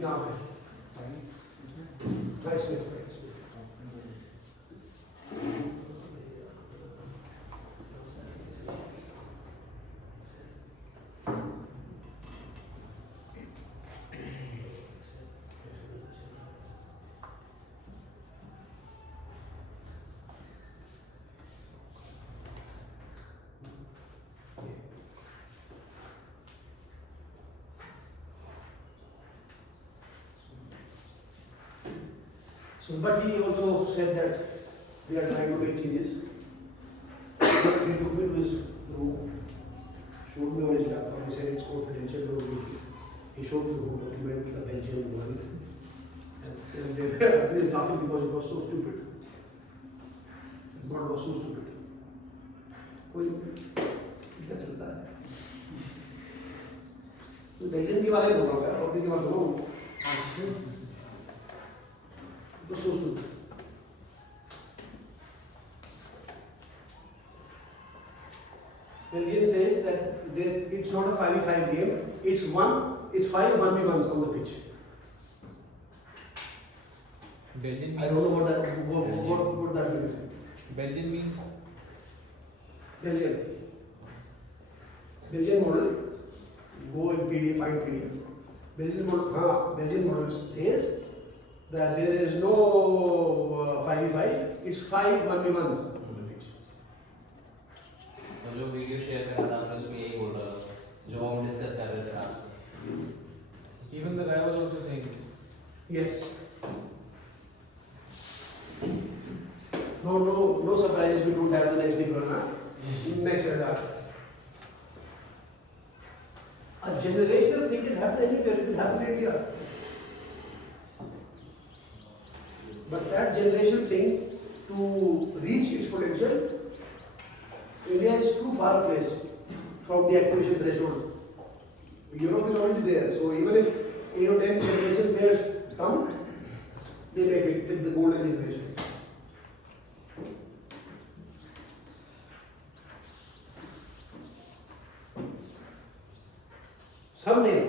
यहाँ पे राइट में So, but he also said that we are trying to make changes. He took me to his room, showed me on his laptop. He said it's confidential. Don't read it. He showed me the whole document, the Belgian one, and they were laughing because it was so stupid. God was so stupid. कोई क्या चलता है? तो Belgium के बारे में बोल रहा हूँ यार, और भी के बारे में बोल रहा हूँ. तो so stupid. Belgium says that it's not a 5v5 game. It's 5 1v1s on the pitch. Belgian means, I don't know what that means. Belgian means Belgian model. Go in PDF, find PDF. Belgian model says that there is no 5v5. It's 5 1v1s on the pitch. जो video share कर रहा था उसमें यही बोल रहा था जो हम डिस्कस कर रहे थे रात even the guy was also saying this. Yes. No surprises. We don't have the next day program. Next result. A generational thing can happen anywhere. It can happen in India. But that generational thing, to reach its potential, India is too far a place from the acquisition threshold. Europe is already there. So even if 8 or 10 generation players come, they make it with the golden generation. Someday,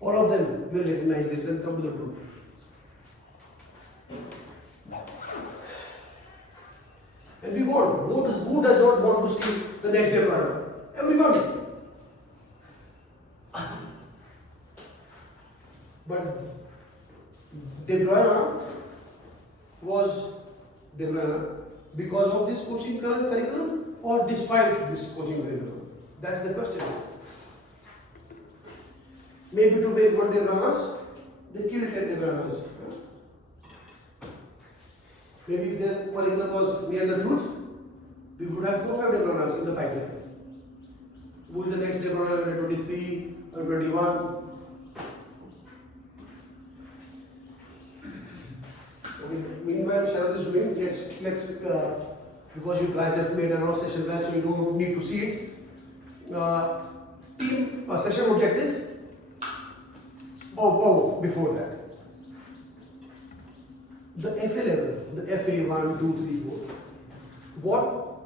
all of them will recognize this and come to the truth. And we want. Who does not want to see the next day runner? Everyone. But De Bruyne was De Bruyne because of this coaching curriculum or despite this coaching curriculum? That's the question. Maybe to make 1 De Bruyne's, they killed 10 De Bruyne's. Maybe if their curriculum was near the truth, we would have 4 or 5 De Bruyne's in the pipeline. Who is the next De Bruyne, 23 or 21? Okay. Meanwhile, Sharad is doing. Let's because you guys have made another session plan, so you don't need to see it. Team session objective. Before that, the FA level, the FA 1, 2, 3, 4.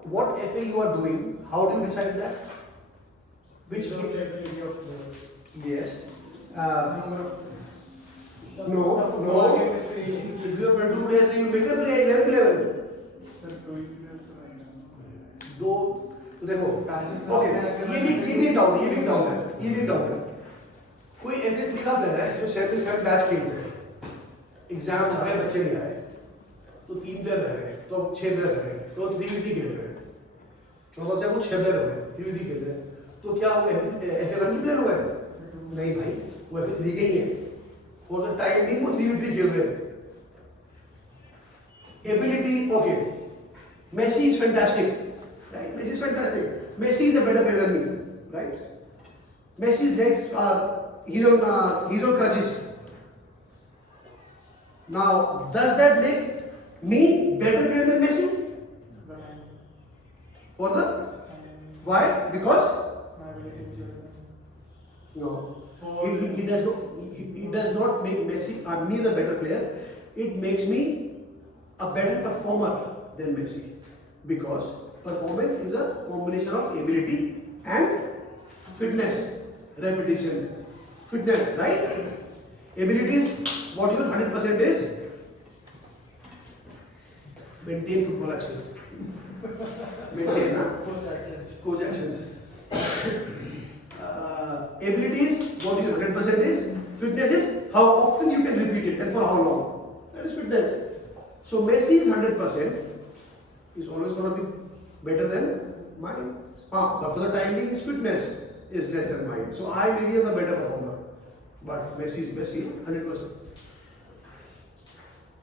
What FA you are doing? How do you decide that? Which availability of players. Yes. Number of No. If you have 22 days, then you make a play 11 level. दो तो देखो okay ये भी down है कोई FA 3 का player है जो 77 बैच खेल रहे हैं एग्जाम हो गए बच्चे नहीं आए तो 3 प्लेयर रह गए तो 6 प्लेयर रह गए तो 3 विधि खेल रहे हैं 14 से वो 6 प्लेयर हो गए 3 विधि खेल रहे हैं तो क्या वो FA 1 प्लेयर हो गए नहीं भाई वो FA 3 के ही है फॉर द टाइम बीइंग वो 3 विधि खेल रहे हैं ability okay Messi is fantastic, right? Messi is fantastic. Messi is a better player than me, right? Messi's legs are he's on crutches. Now, does that make me better player than Messi? For the why? Because no, he does not make Messi me the better player. It makes me a better performer than Messi. Because performance is a combination of ability and fitness, repetitions, fitness, right? Abilities, what your 100% is? Maintain football actions. Maintain, huh? Coach actions. Abilities, what your 100% is? Fitness is how often you can repeat it and for how long. That is fitness. So Messi's 100% is always going to be better than mine. But for the time being, his fitness is less than mine. So I maybe am the better performer. But Messi is Messi, 100%.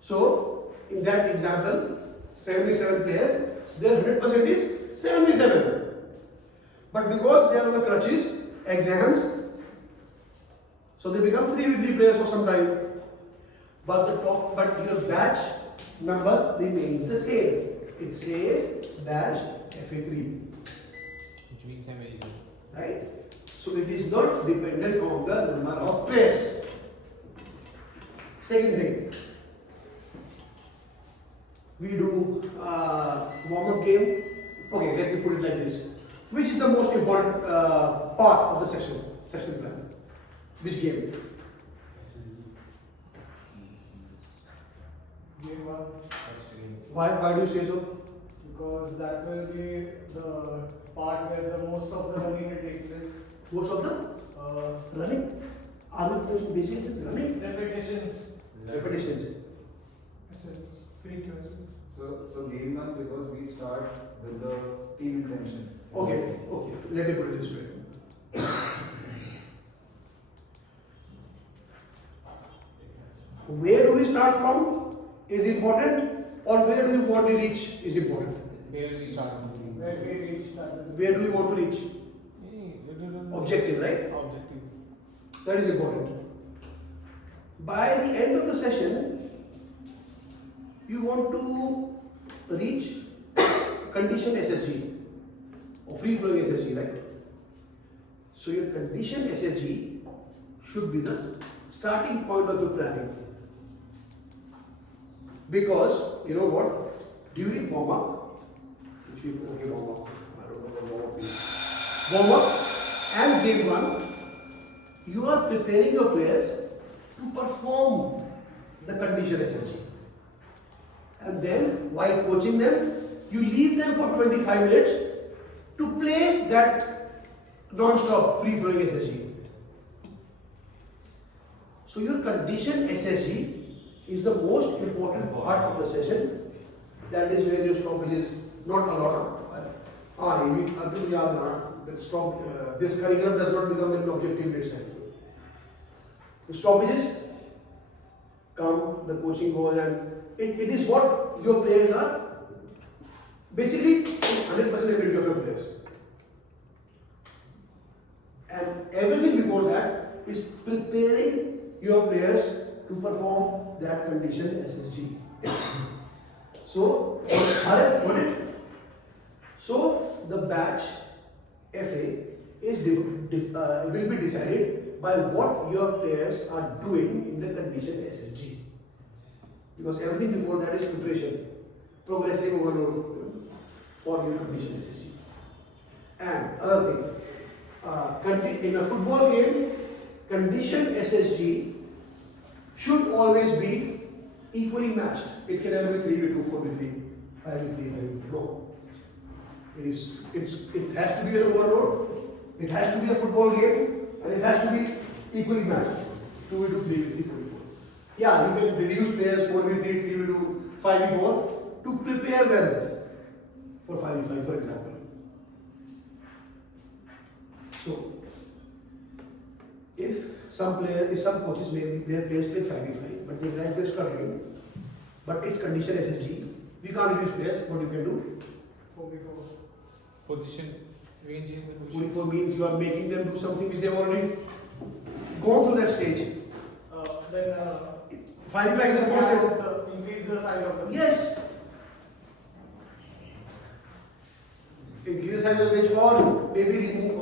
So in that example, 77 players, their 100% is 77. But because they are on the crutches, exams, so they become 3v3 players for some time. But your batch number remains the same. It says batch FA3. Which means I'm eligible. Right? So it is not dependent on the number of players. Second thing, we do warm-up game. Okay, let me put it like this. Which is the most important part of the session plan? Which game? Game 1. Why do you say so? Because that will be the part where the most of the running will take place. Most of the running. Are we coaching basically it's running? Repetitions. Repetitions. It's a free class. So game 1 because we start with the team intention. Okay. Let me put it this way. Where do we start from is important, or where do you want to reach is important. Where we start? Where we reach that. Where do you want to reach? Objective, right? Objective. That is important. By the end of the session, you want to reach condition SSG or free flowing SSG, right? So your condition SSG should be the starting point of your planning. Because you know what? During warm up, warm up. I don't know what warm up is. Warm up and game 1, you are preparing your players to perform the condition SSG. And then while coaching them, you leave them for 25 minutes to play that non-stop free flowing SSG. So your condition SSG is the most important part of the session. That is where your stoppages not allowed. This curriculum does not become an objective in itself. The stoppages come, the coaching goes, and it is what your players are. Basically, it's 100% ability of your players. And everything before that is preparing your players to perform that condition SSG. So, the batch FA will be decided by what your players are doing in the condition SSG. Because everything before that is preparation, progressive overload for your condition SSG. And other thing, in a football game, condition SSG should always be equally matched. It can never be 3v2, 4v3, 5v3, 5v3. No. It has to be an overload, it has to be a football game, and it has to be equally matched. 2v2, 3v3, 4v4. Yeah, you can reduce players 4v3, 3v2, 5v4 to prepare them for 5v5, for example. So, if some coaches their players play 5v5, but they like their struggling, but it's condition SSG, we can't reduce players. What you can do? 4v4. Position. We can change the position. 44 means you are making them do something which they have already gone through that stage. Then 5v5 is a constant. increase the size of the Yes. Increase the size of the pitch, or maybe remove,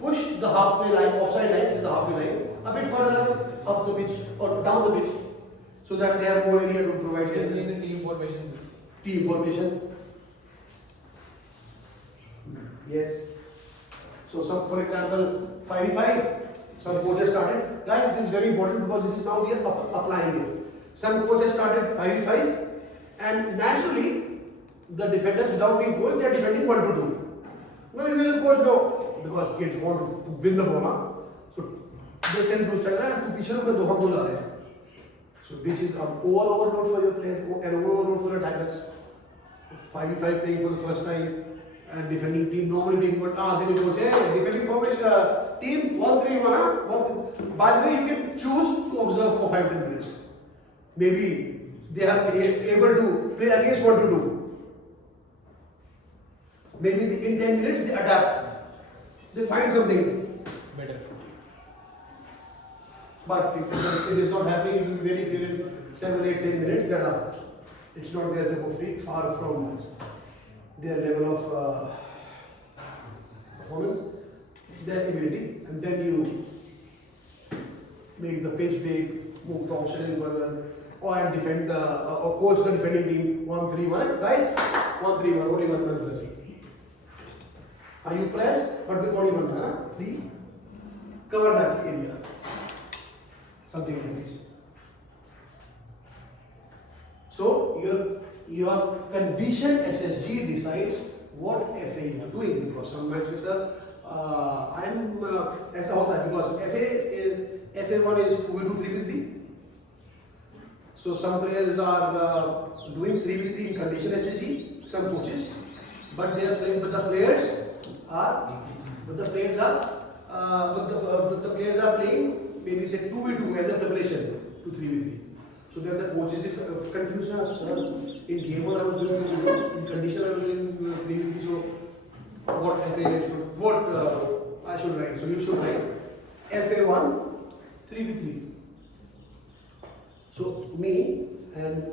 push the halfway line, offside line to the halfway line a bit further up the pitch or down the pitch, so that they have more area to provide We can them change the team formation. team formation. Yes. So, for example, 5v5, Some coach has started. Guys, this is very important because this is now we are applying it. Some coach has started 5v5, and naturally the defenders without being coach, they are defending 1-2. No, you will coach no, because kids want to win the ball, huh? So they send two style, to piche look mein 2 जा रहे हैं. So which is an overload for your players, an overload for your attackers. 5v5 playing for the first time, and defending team normally taking one. Then you coach, hey, defending formation team 1-3-1. By the way, you can choose to observe for 5-10 minutes. Maybe they are able to play against 1-2. Maybe in 10 minutes they adapt. They find something better. But if it is not happening, it will be very clear in 7, 8, 10 minutes that it's not their cup of tea, far from their level of performance, their ability, and then you make the pitch big, move the option in further, or defend or coach the defending team 1-3-1. Guys, 1-3-1, only one man pressing. You press, but with only one man. Please cover that area. Something like this. So your conditioned SSG decides what FA you are doing, because some matches I'm ऐसा होता है because FA1 is 2v2 3v3. So some players are doing 3v3 in conditioned SSG, some coaches, but they are playing. But the players are playing maybe say 2v2 as a preparation to 3v3. So then the coaches is confused now. In game 1 I was doing in condition I was doing 3v3. So what I should write? So you should write FA1 3v3. So me and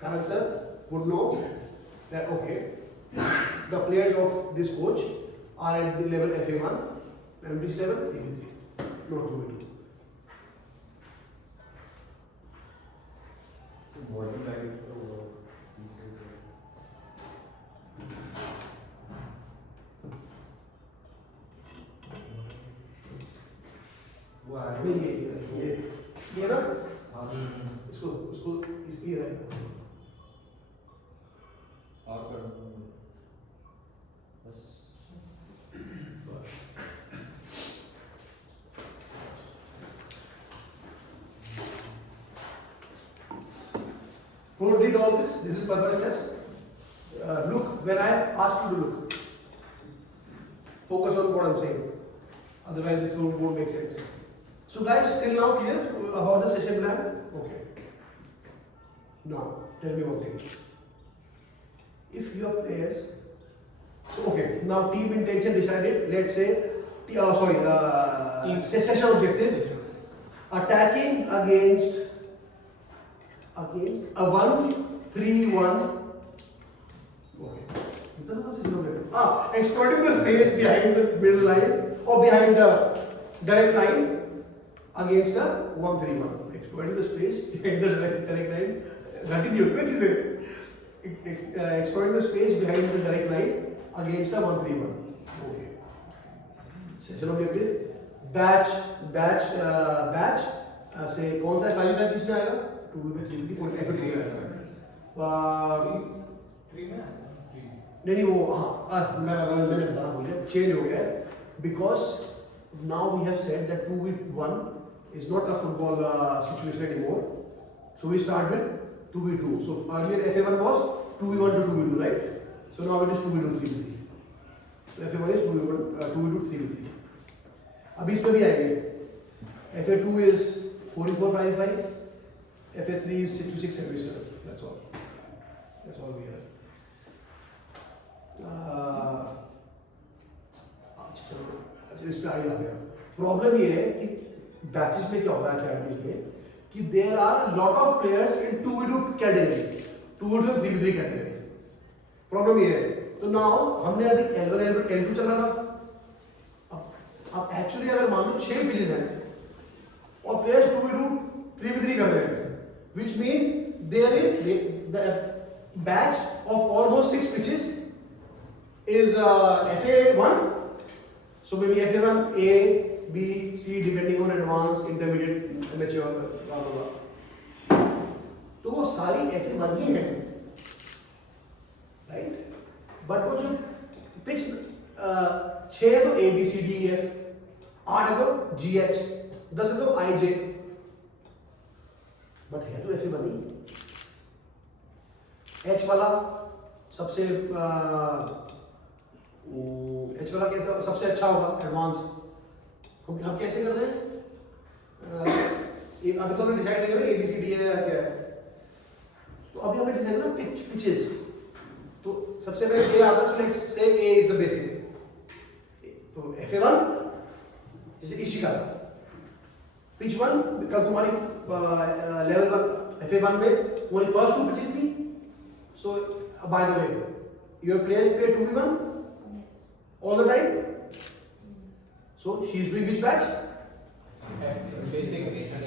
Karan sir would know that okay, the players of this coach are at the level FA1 and which level 3v3, not 2v2. What do you like for work these days? ये ना इसको ये रहेगा और कर बस Don't read all this. This is purposeless. Look when I ask you to look. Focus on what I'm saying. Otherwise, this won't make sense. So, guys, till now clear about the session plan? Okay. Now, tell me one thing. If your players, so okay, now team intention decided. Let's say, session objectives: attacking against a 1-3-1. Okay. Exploiting the space behind the middle line or behind the direct line against a 1-3-1. Exploiting the space behind the direct line. Exploiting the space behind the direct line against a 1-3-1. Okay. Session objective. Batch. Say कौन सा 5-5 किसमें आएगा? 2v3 4 F में आएगा। नहीं वो मैंने बताना भूल गया, चेंज हो गया है because now we have said that 2v1 is not a football situation anymore. So we start with 2v2. So earlier FA1 was 2v1 to 2v2, right? So now it is 2v2 3v3. So FA1 is 2v2 3v3. अब इसमें भी आएंगे. FA2 is 4v4 5v5. FA3 is 6v6 7v7. That's all. That's all we have. अच्छा इस पे आ गया। Problem ये है कि बैचेस में क्या हो रहा है अकेडमीज में कि there are lot of players in 2v2 category, 2v2 3v3 category. Problem ये है, तो नाउ हमने अभी L1 L2 चल रहा था। अब एक्चुअली अगर मान लो 6 पिचेस हैं और प्लेयर्स 2v2 3v3 कर रहे हैं, which means there is the batch of all those 6 pitches is FA1. So maybe FA1 A, B, C depending on advanced, intermediate, mature, blah blah blah. तो वो सारी FA1 ही है, right? But वो जो pitch 6 है तो A B C D E F, 8 है तो G H, 10 है तो I J, बट है तो FA1 ही। H वाला सबसे H वाला कैसा सबसे अच्छा होगा, एडवांस। हम कैसे कर रहे हैं? अभी तो हमने डिसाइड नहीं करा A B C D है या क्या है, तो अभी हमने डिसाइड ना पिचेस। तो सबसे पहले A आता है, let's say A is the basic. तो FA1 जैसे इशिका पिच 1 कल तुम्हारी लेवल 1 FA1 में तुम्हारी फर्स्ट 2 पिचेस थी। So by the way, your players play 2v1 all the time. So she is doing which batch? Basic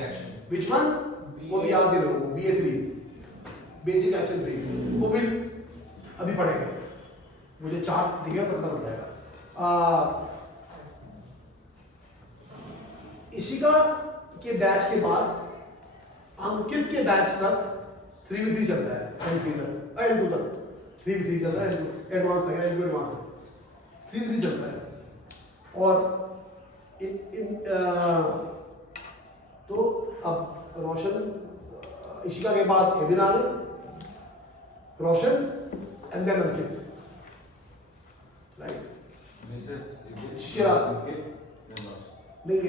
action. Which one? वो भी याद दे लो, BA3 बेसिक एक्शन 3 वो भी अभी पढ़ेंगे, मुझे चार्ट दिखेगा तब तक पड़ जाएगा। इशिका के बैच के बाद अंकित के बैच तक 3v3 चलता है, N3 तक, N2 तक 3v3 चल रहा है, एडवांस तक, N2 एडवांस तक 3v3 चलता है। और तो अब रोशन इशिका के बाद एविन आ गए, रोशन एंड देन अंकित, राइट? चिराग नहीं,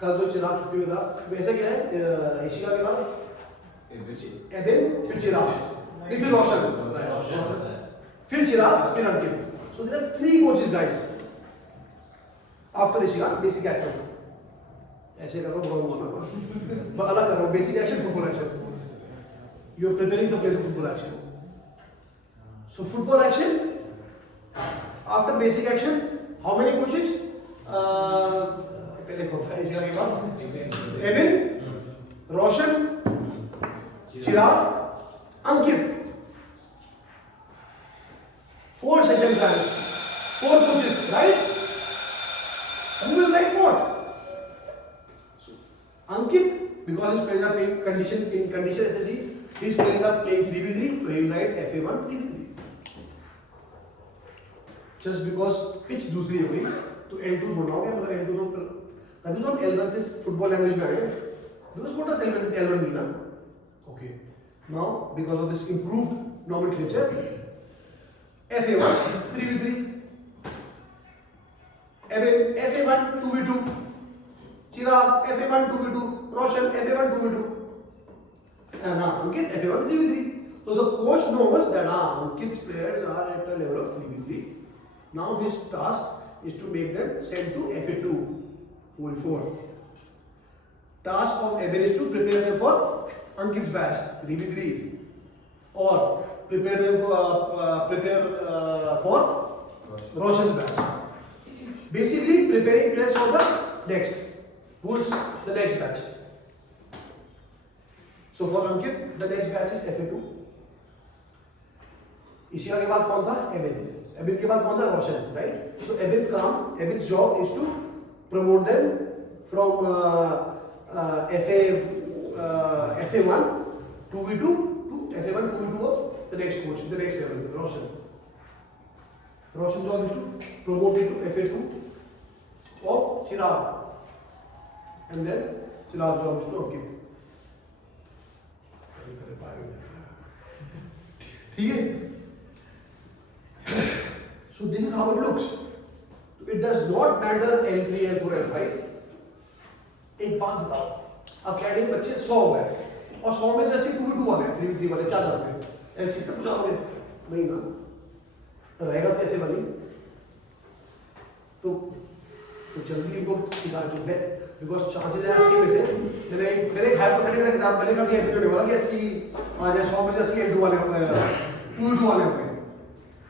कल तो चिराग छुट्टी में था। वैसे क्या है, इशिका के बाद एविन, फिर चिराग, नहीं फिर रोशन, फिर चिराग, फिर Ankit. So there are 3 coaches guys after Ishika. Basic action ऐसे करो, बहुत अलग करो, basic action, football action. You are preparing the place for football action. So football action, after basic action, how many coaches? पहले कौन था इसका के बाद? Evin, Roshan, Chirag, Ankit. 4 session plan, 4 coaches, right? Who will like what? So, Ankit, because his players are playing condition SSD, his players are playing 3v3, so he will write FA1 3v3. Just because pitch दूसरी हो गई, तो L2 बोलना हो गया, मतलब L2 तो तभी तो हम L1 से फुटबॉल लैंग्वेज में आए हैं। Because what does L1 mean? Okay. Now, because of this improved nomenclature, FA1 3v3, FA1 2v2, Chirag FA1 2v2, Roshan FA1 2v2, and Ankit FA1 3v3. So the coach knows that Ankit's players are at a level of 3v3. Now his task is to make them send to FA2 4v4. Task of Evan is to prepare them for Ankit's batch 3v3, or prepare them for Roshan's batch. Basically preparing players for the next. Who's the next batch? So for Ankit, the next batch is FA2. Ishika के बाद कौन था? Evin. Evin के बाद कौन था? रोशन, right? So Evin's job is to promote them from FA1 2v2 to FA1 2v2 of the next coach, the next level, Roshan. Roshan's job is to promote it to FA2 of Chirag, and then Chirag's job is to Ankit. ठीक है? So this is how it looks. It does not matter L3, L4, L5. एक बात बताओ, academy बच्चे 100 हो गए और 100 में से 80 2v2 वाले 3v3 वाले क्या करोगे? L6 से पूछा होगे नहीं ना, रहेगा तो ऐसे बनी। तो जल्दी इनको सिखा जो है, बिकॉज चांसेस है 80 में से मेरे एक हाइपोथेटिकल एग्जांपल मैंने कभी ऐसे नहीं बोला कि 80 आ जाए 100 में से 80 L2 वाले 2v2 वाले हो गए,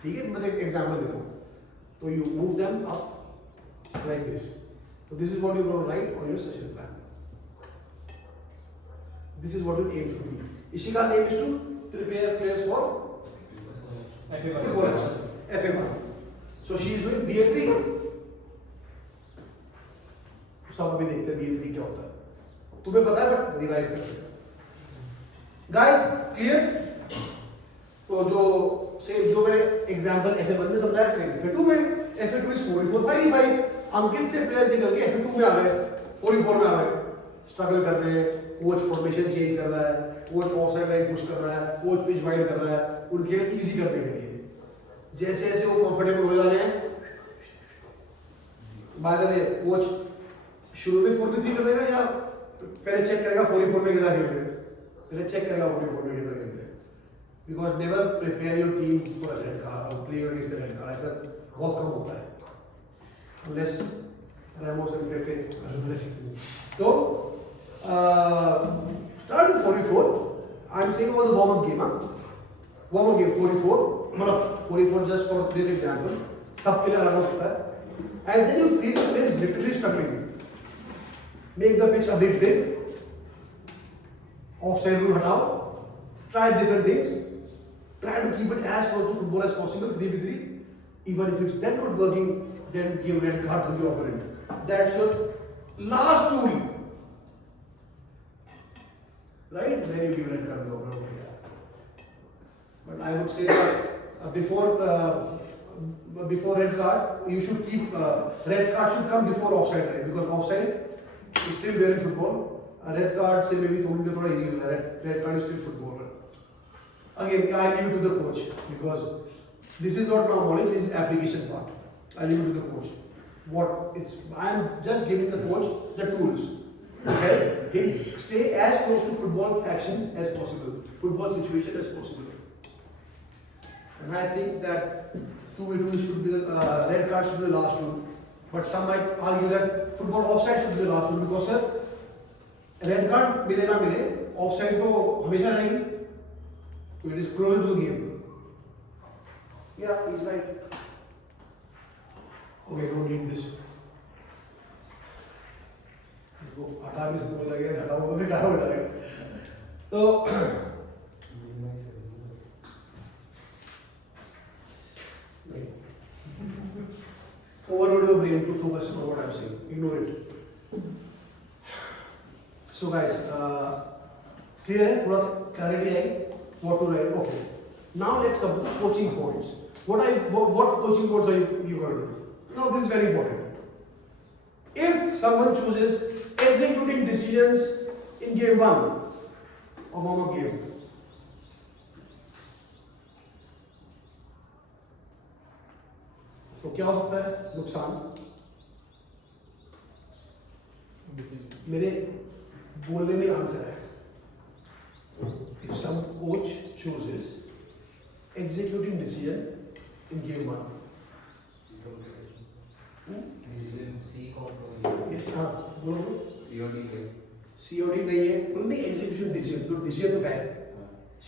ठीक है? मैं एक एग्जांपल देता हूँ। तो you move them up like this. So this is what you're going to write on your session plan. This is what your aim should be. Ishika's aim is to prepare players for football actions, FA1. So she is doing BA3. सब अभी देखते हैं BA3 क्या होता है, तुम्हें पता है बट रिवाइज करते हैं गाइस, क्लियर? तो जो मैंने एग्जांपल FA1 में समझाया सेम FA2 में, FA2 इज 44 55, अंकित से प्लेयर्स निकल के FA2 में आ गए, 44 में आ गए, स्ट्रगल कर रहे हैं, कोच फॉर्मेशन चेंज कर रहा है, कोच ऑफसाइड लाइन पुश कर रहा है, कोच पिच वाइड कर रहा है, उनके लिए इजी करने के लिए। जैसे जैसे वो कंफर्टेबल हो जा रहे हैं, बाय द वे कोच शुरू में 4-3 करेगा या पहले चेक करेगा 44 में कितना खेल रहे हैं, पहले चेक करेगा 44 में कितना खेल रहे हैं, because never prepare your team for a red card और play against the red card, ऐसा बहुत कम होता है अनलेस रैमोस एंड पेपे। तो start with 44. I'm saying about the warm-up game. Warm-up game 44. मतलब 44 just for this example. सबके लिए अलग हो सकता है. And then you feel the place literally struggling. Make the pitch a bit big. Offside rule हटाओ. Try different things. Try to keep it as close to football as possible. 3v3. Even if it's then not working, then give red card to the opponent. That's your last tool. Right? Then you give red card to the opponent. But I would say that before red card, you should keep red card should come before offside, right? Because offside is still there in football. A red card से maybe थोड़ा easy हो जाए. Red card is still football. Again, I leave it to the coach because this is not now knowledge. This is application part. I leave it to the coach. I am just giving the coach the tools. Okay? Stay as close to football action as possible, football situation as possible. And I think that 2v2 should be the red card should be the last rule. But some might argue that football offside should be the last rule because sir, red card मिले ना मिले, offside तो हमेशा रहेगी. So it is closer to the game. Yeah, he's right. Okay, don't need this. इसको हटा भी सकते लगेगा, हटाओ तो बेकार हो जाएगा. तो overload your brain to focus on what I'm saying. Ignore it. So guys, clear है? थोड़ा clarity I. What to write? Okay. Now let's come to coaching points. What coaching points are you going to do? Now this is very important. If someone chooses executing decisions in game 1 of warm-up game, तो क्या हो सकता है नुकसान? मेरे बोलने में answer है. If some coach chooses executing decision in game 1, yes, हाँ बोलो. COD नहीं है, नहीं execution decision, तो decision तो है,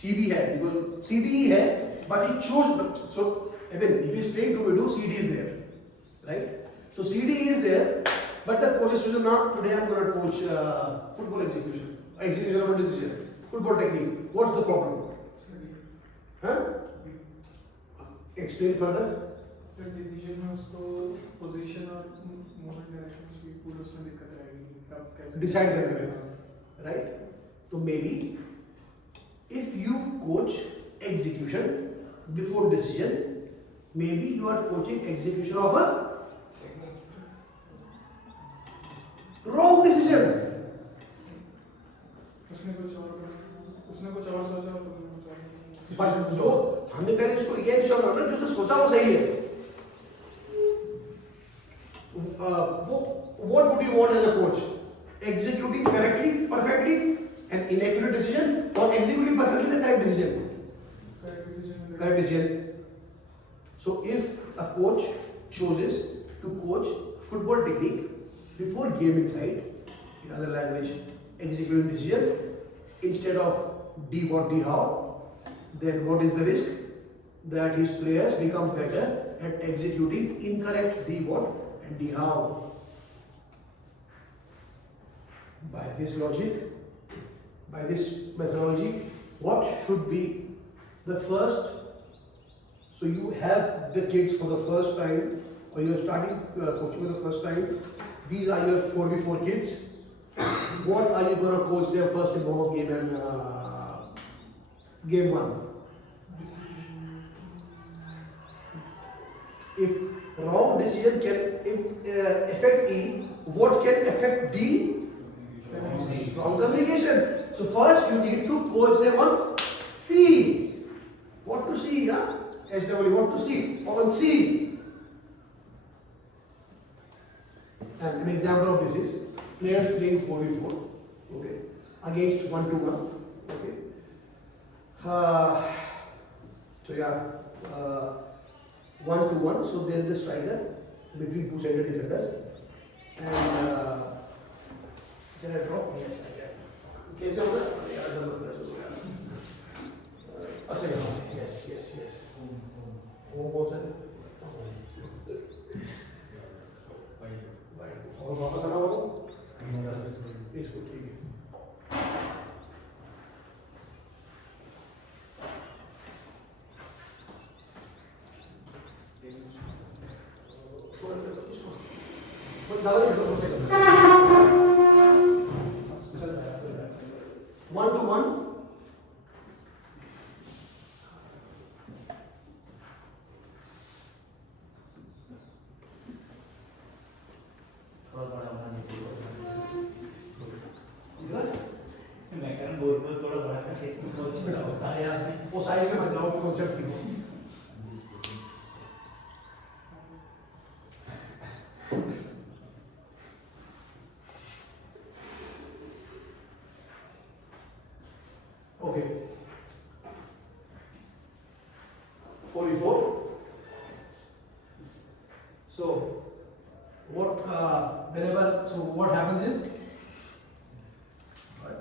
CD है, because CD ही है, but he chose. So even if he is playing 2v2, CD is there, right? So CD is there, but the coach is chosen now. Today I am going to coach football execution of a decision, football technique. What's the problem? Huh? Explain further. Sir decision में उसको position और movement direction की पूरा उसमें दिक्कत रहेगी, कब कैसे डिसाइड करने में, राइट? तो maybe if you coach execution before decision, maybe you are coaching execution of a wrong decision. उसने कुछ और सोचा और बट जो हमने पहले इसको ये इंश्योर करना जो उसने सोचा वो सही है. What would you want as a coach? Executing correctly, perfectly, an inaccurate decision, or executing perfectly the correct decision? Correct decision. So if a coach chooses to coach football technique before game inside, in other language, executing decision instead of D what D how, then what is the risk? That his players become better at executing incorrect D what and D how. By this logic, by this methodology, what should be the first? So you have the kids for the first time, or you are starting coaching for the first time. these are your 4v4 kids. What are you going to coach them first in warm-up game and game 1? If wrong decision can affect E, what can affect D? Wrong communication. So first you need to coach them on C. What to see, huh? SW, what to see? On C. And an example of this is players playing 4v4, okay, against 1-to-1, okay. So yeah, 1-to-1. So there is the striker between two center defenders, and can I drop? Yes, I can. कैसे होगा? यार जब मतलब हो गया. अच्छा यहाँ. Yes. वो बहुत है. और वापस आना होगा. इसको ठीक है. ज़्यादा नहीं करो. 1-to-1. वो साइज में मत जाओ कॉन्सेप्ट की. Okay. 44. So what what happens is,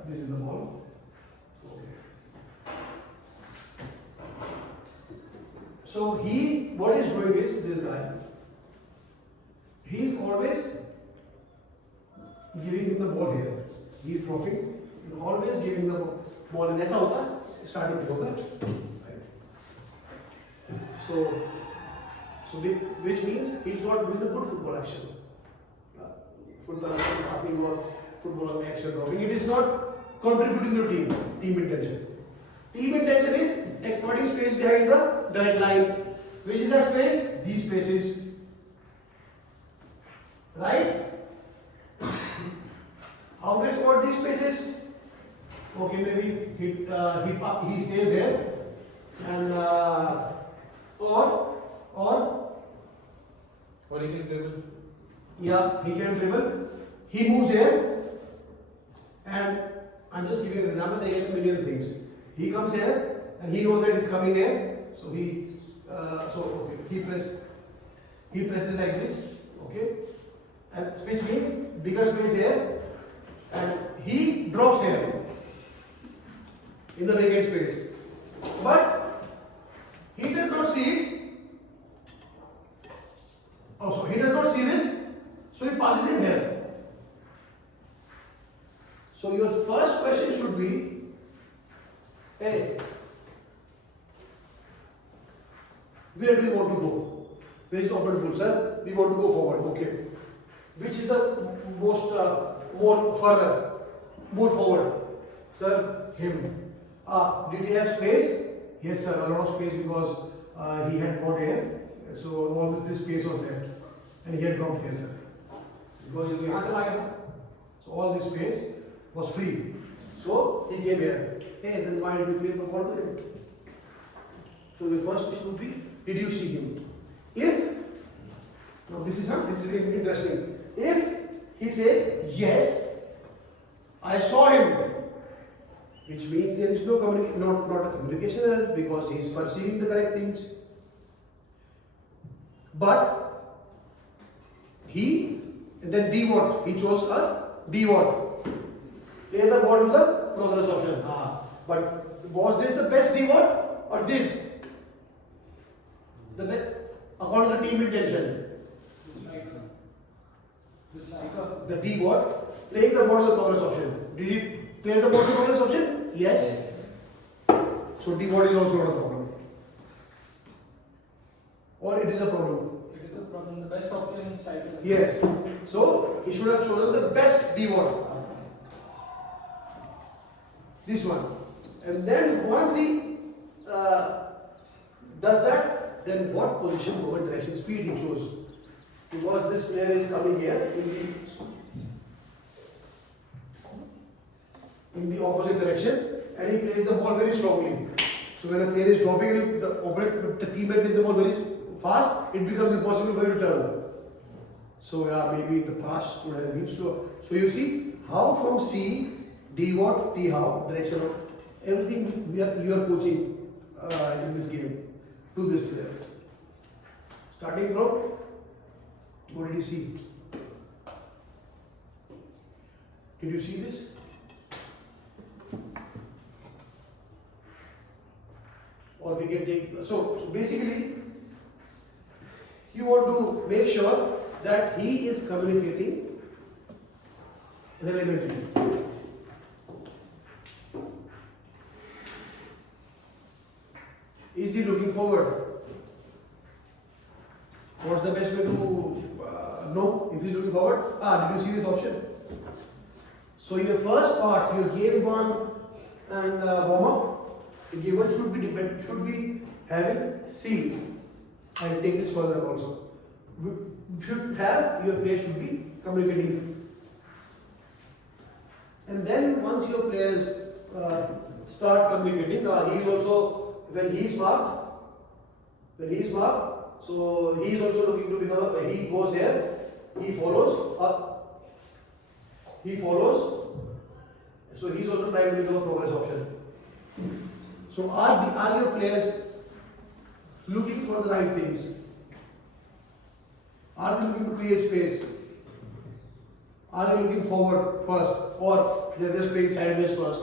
this is the ball. Okay. So what he's doing is, this guy, he's always giving him the ball here. He's dropping and always giving the ball. And ऐसा होता है starting पे होता है. So which means he's not doing the good football action. Football action, passing or football action dropping. It is not contributing to team intention. Team intention is exploiting space behind the direct line. Which is that space? These spaces. Right? How to exploit these spaces? Okay, maybe he stays there, and or he can dribble. Yeah, he can dribble. He moves here, and I'm just giving an example. They get a million things. He comes here, and he knows that it's coming here. So he presses like this. Okay, and which means bigger space here, and he drops here in the vacant space, but he does not see it. Also, he does not see this, so he passes it here. So your first question should be, hey, where do you want to go? Where is the opponent goal, sir? We want to go forward. Okay. Which is the more forward? Sir, him. Did he have space? Yes, sir, a lot of space because he had got here. So all this space was left, and he had dropped here, sir. Because so all this space was free. So he came here. Hey, then why did you play the ball to him? So the first question would be, did you see him? Now this is very interesting. If he says yes, I saw him, which means there is not a communication error because he is perceiving the correct things. But then D what? He chose a D what? Play the ball to the progress option. But was this the best D what or this? According to the team intention. The D what? Playing the ball to the progress option. Did he play the ball to the progress option? Yes. So D what is also not a problem. Or it is a problem. It is a problem. The best option is striker. Yes. So he should have chosen the best D word. This one. And then once he does that, then what position, moment, direction, speed he chose. Because this player is coming here in the opposite direction and he plays the ball very strongly. So when a player is dropping, the teammate plays the ball very fast, it becomes impossible for you to turn. So yeah, maybe the pass would have been slow. So you see how from C, D what, T how, direction what, everything you are coaching in this game to this player. Starting from, what did you see? Did you see this? Or we can take, so basically you want to make sure that he is communicating relevantly. Is he looking forward? What's the best way to know if he's looking forward? Did you see this option? So your first part, your game one and warm up, the game one should be having C. I'll take this further also. Should have, your player should be communicating. And then once your players start communicating, he is also, when he is marked, so he is also looking to become, he goes here, he follows, so he is also trying to become a progress option. So are your players looking for the right things? Are they looking to create space? Are they looking forward first, or they are just playing sideways first?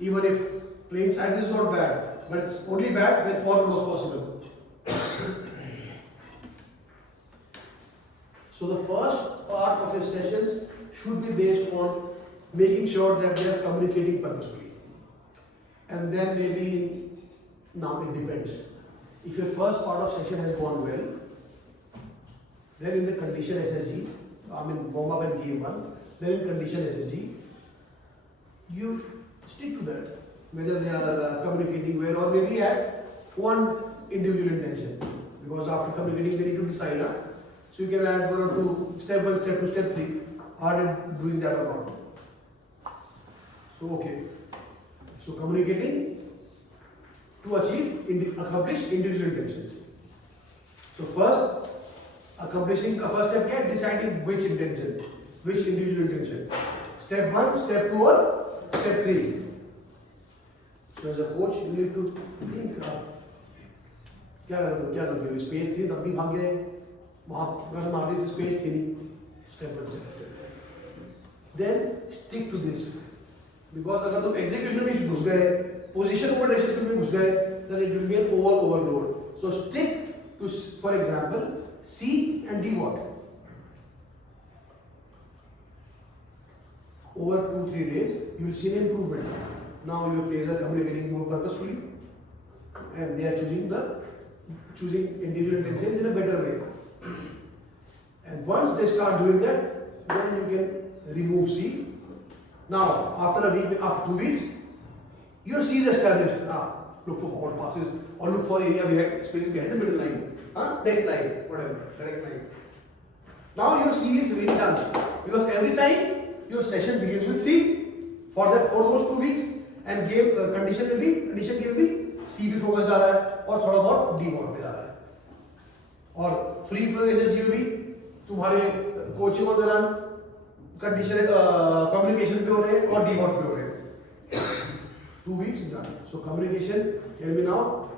Even if playing sideways is not bad, but it's only bad when forward was possible. So the first part of your sessions should be based on making sure that they are communicating purposefully. And then maybe, now it depends. If your first part of session has gone well, then in the condition SSG, warm up and game one, then in condition SSG, you stick to that. Whether they are communicating well or maybe at one individual intention. Because after communicating, they need to decide. So you can add one or two, step 1, step 2, step 3. Are they doing that or not? So okay. So communicating to accomplish individual intentions. So first, accomplishing the first step is deciding which intention, which individual intention. Step 1, step 2 or step 3. So as a coach, you need to think. क्या करते हो? Space थी तब भी भाग गए वहाँ मारने से स्पेस थी नहीं. Step 1, step 2. Then stick to this. Because अगर तुम execution में घुस गए, position over decision में घुस गए, then it will be an overload. So stick to, for example, C and D what? Over 2-3 days, you will see an improvement. Now your players are communicating more purposefully, and they are choosing individual intentions in a better way. And once they start doing that, then you can remove C. Now, after a week, after 2 weeks, your C is established. Look for forward passes or look for area behind, space behind the middle line, neck line, whatever, direct line. Now your C is really done, because every time your session begins with C for those 2 weeks, and game condition game will be C पे focus जा रहा है और थोड़ा बहुत D mode पे जा रहा है. और free flow SSG में भी तुम्हारे कोचिंग के दौरान कंडीशन कम्युनिकेशन पे हो रहे हैं और D mode पे हो रहे हैं. 2 weeks done. So communication can be now.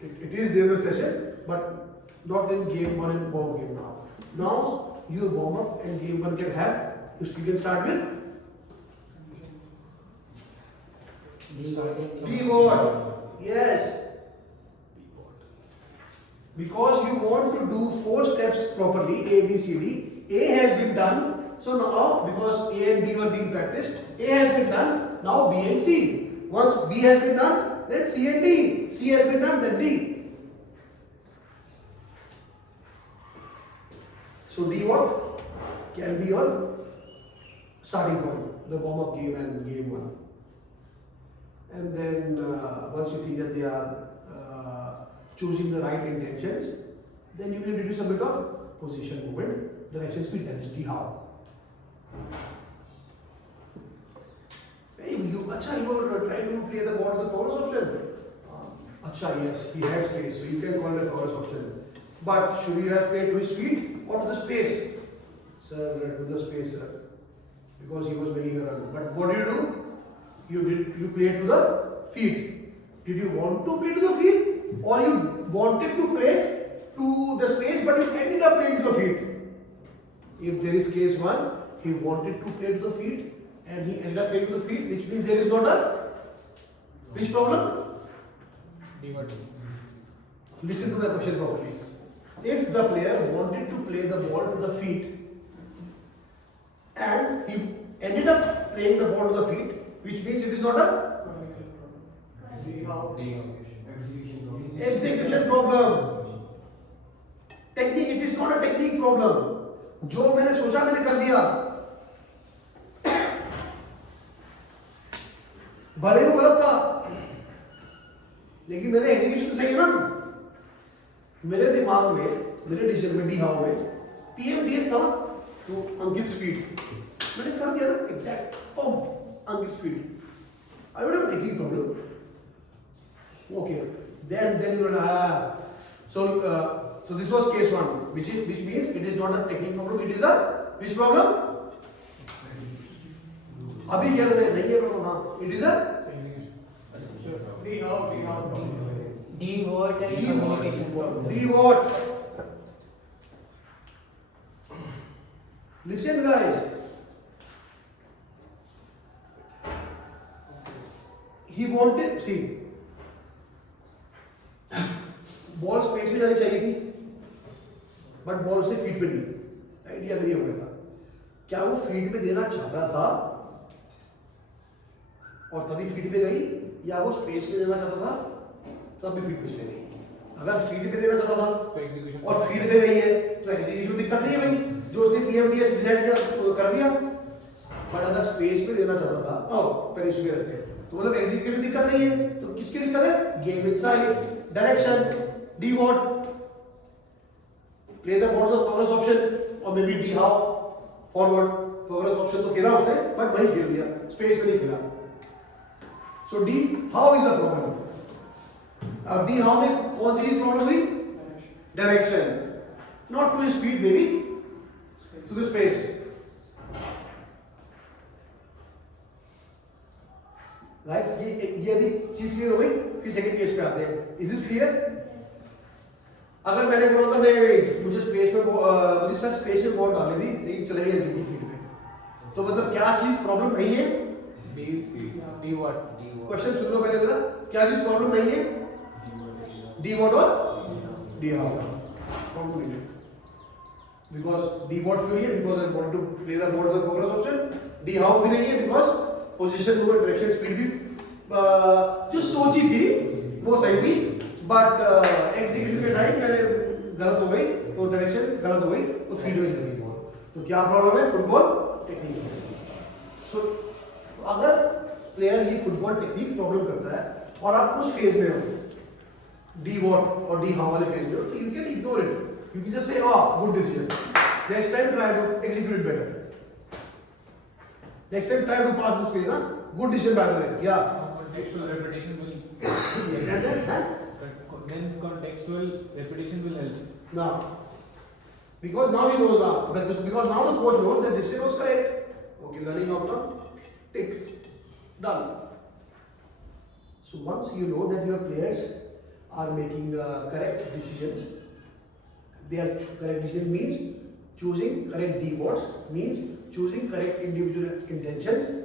It is there in the session, but not in game 1 and warm game now. Now your warm up and game 1 can have. You can start with D word. Yes. Because you want to do 4 steps properly, A, B, C, D. A has been done. So now, because A and B were being practiced, A has been done. Now B and C. Once B has been done, then C and D. C has been done, then D. So D what can be your starting point, the warm up game and game one. And then once you think that they are choosing the right intentions, then you can introduce a bit of position movement, direction speed, that is D how. Hey, you were trying to play the ball to the chorus option. Acha, yes, he had space, so you can call it a chorus option. But should you have played to his feet or to the space? Sir, to the space, sir. Because he was making a run. But what did you do? You played to the feet. Did you want to play to the feet? Or you wanted to play to the space but you ended up playing to the feet? If there is case 1, he wanted to play to the feet and he ended up playing to the feet, which means there is not a which problem? Listen to the question properly. If the player wanted to play the ball to the feet and he ended up playing the ball to the feet, which means it is not a execution problem. Technique, it is not a technique problem. जो मैंने सोचा मैंने कर दिया, भले वो गलत था, लेकिन मेरे एग्जीक्यूशन तो सही है ना. मेरे दिमाग में, मेरे डिसीजन में डी हाउ में पीएमडीएस था तो अंकित स्पीड मैंने कर दिया ना, exact Ankit speed. I don't have a technique problem. Okay, then you know, so this was case 1, which means it is not a technique problem, it is a which problem? अभी कह रहे थे नहीं है problem, it is a D what and communication problem. D what? Listen guys. He wanted, see, ball space में जानी चाहिए थी, बट बॉल से फीट पे दी. आइडिया ये हो गया था. क्या वो फीट पे देना चाहता था और तभी फीट पे गई, या वो स्पेस में देना चाहता था तब भी फीट पे चले गई? अगर फीट पे देना चाहता था और फीट पे गई है तो एग्जीक्यूशन दिक्कत नहीं है भाई, जो उसने पीएमडीएस डिजाइन किया कर दिया. बट अगर स्पेस पे देना चाहता था पहले इसमें रहते हैं तो मतलब एग्जीक्यूशन दिक्कत नहीं है. तो किसकी दिक्कत है? Game inside, direction, D what, play the ball the progress option, और maybe D how forward. Progress option तो खेला उसने बट वही खेल दिया, स्पेस में नहीं खेला. So D how is a problem. अब डी हाउ में कौन सी चीज प्रॉब्लम हुई? Direction, not to speed, baby to the space. Guys ये भी चीज क्लियर हो गई. फिर सेकंड केस पे आते हैं. Is this clear? अगर मैंने बोला था नहीं मुझे स्पेस में मुझे सर स्पेस में बॉल डालनी थी लेकिन चले गए 20 फीट पे, तो मतलब क्या चीज प्रॉब्लम नहीं है? डी व्हाट क्वेश्चन सुन लो पहले मेरा. क्या चीज प्रॉब्लम नहीं है? डी व्हाट और डी हाउ प्रॉब्लम नहीं है. बिकॉज डी व्हाट क्यों नहीं है? Because I want to play the ball the progress option. D how भी नहीं है because position movement, direction, speed भी जो सोची थी वो सही थी, बट एग्जीक्यूशन के टाइम मैंने गलत हो गई, तो डायरेक्शन गलत हो गई, तो फील्ड में चली गई बॉल. तो क्या प्रॉब्लम है? Football technique. सो अगर प्लेयर ये फुटबॉल टेक्निक प्रॉब्लम करता है और आप उस फेज में हो, डी व्हाट और डी हाउ वाले फेज में हो, तो you can ignore it. You can just say good decision, next time try to execute it better. Next time try to pass this phase, huh? Good decision by the way. Yeah. Contextual repetition will And then contextual repetition will help. now, because now he knows now, because now the coach knows that decision was correct. Okay, learning outcome, tick, done. So once you know that your players are making correct decisions, their correct decision means choosing correct D words, means choosing correct individual intentions.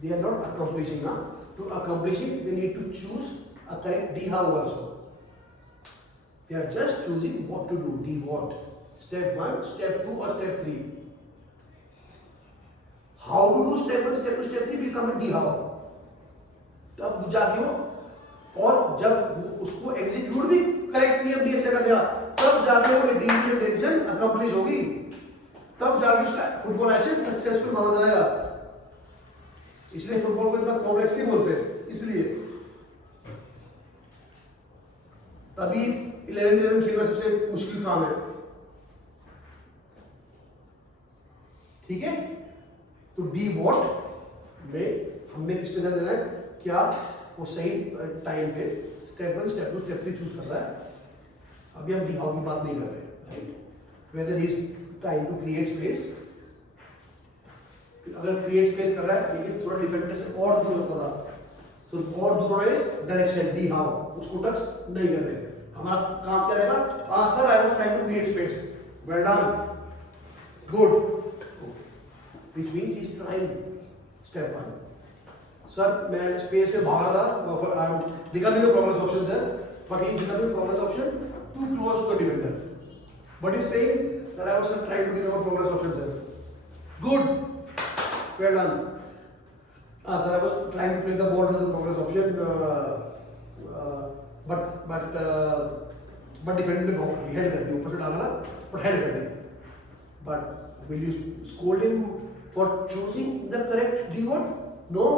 They are not accomplishing now. To accomplish it, they need to choose a correct D how also. They are just choosing what to do, D what. Step 1, step 2 or step 3. How to do step 1, step 2, step 3 will come in D how. तब जाके वो, और जब उसको execute भी correct पीएमडीएस से कर दिया, तब जाके वो इंडिविजुअल इंटेंशन अकम्प्लिश होगी, तब जाके उसका फुटबॉल एक्शन सक्सेसफुल माना जाएगा। इसलिए फुटबॉल को इतना कॉम्प्लेक्स नहीं बोलते, इसलिए तभी 11-11 खेलना सबसे मुश्किल काम है। ठीक है, तो डी वॉट में हमने किस पे ध्यान देना है, क्या वो सही टाइम पे स्टेप 1 स्टेप 2 स्टेप 3 चूज कर रहा है। अभी हम डी हाउ की बात नहीं कर रहे, right. Whether he is trying to create space, अगर क्रिएट स्पेस कर रहा है लेकिन थोड़ा डिफेंडर से और दूर होता था, तो और दूर इज डायरेक्शन डी हाउ, उसको टच नहीं कर रहे। हमारा काम क्या रहेगा, sir I was trying to create space, well done, good, which means he is trying step 1। Sir मैं स्पेस में भाग रहा था, I am becoming the progress option sir, but he is becoming progress option too close to the defender, but he is saying that I was trying to become a progress option sir, good, well done. Sir, I was trying to play the ball to the progress option, but defender ने block कर दी, head कर दी, ऊपर से डाला था, but head कर दी. But will you scold him for choosing the correct D word? No,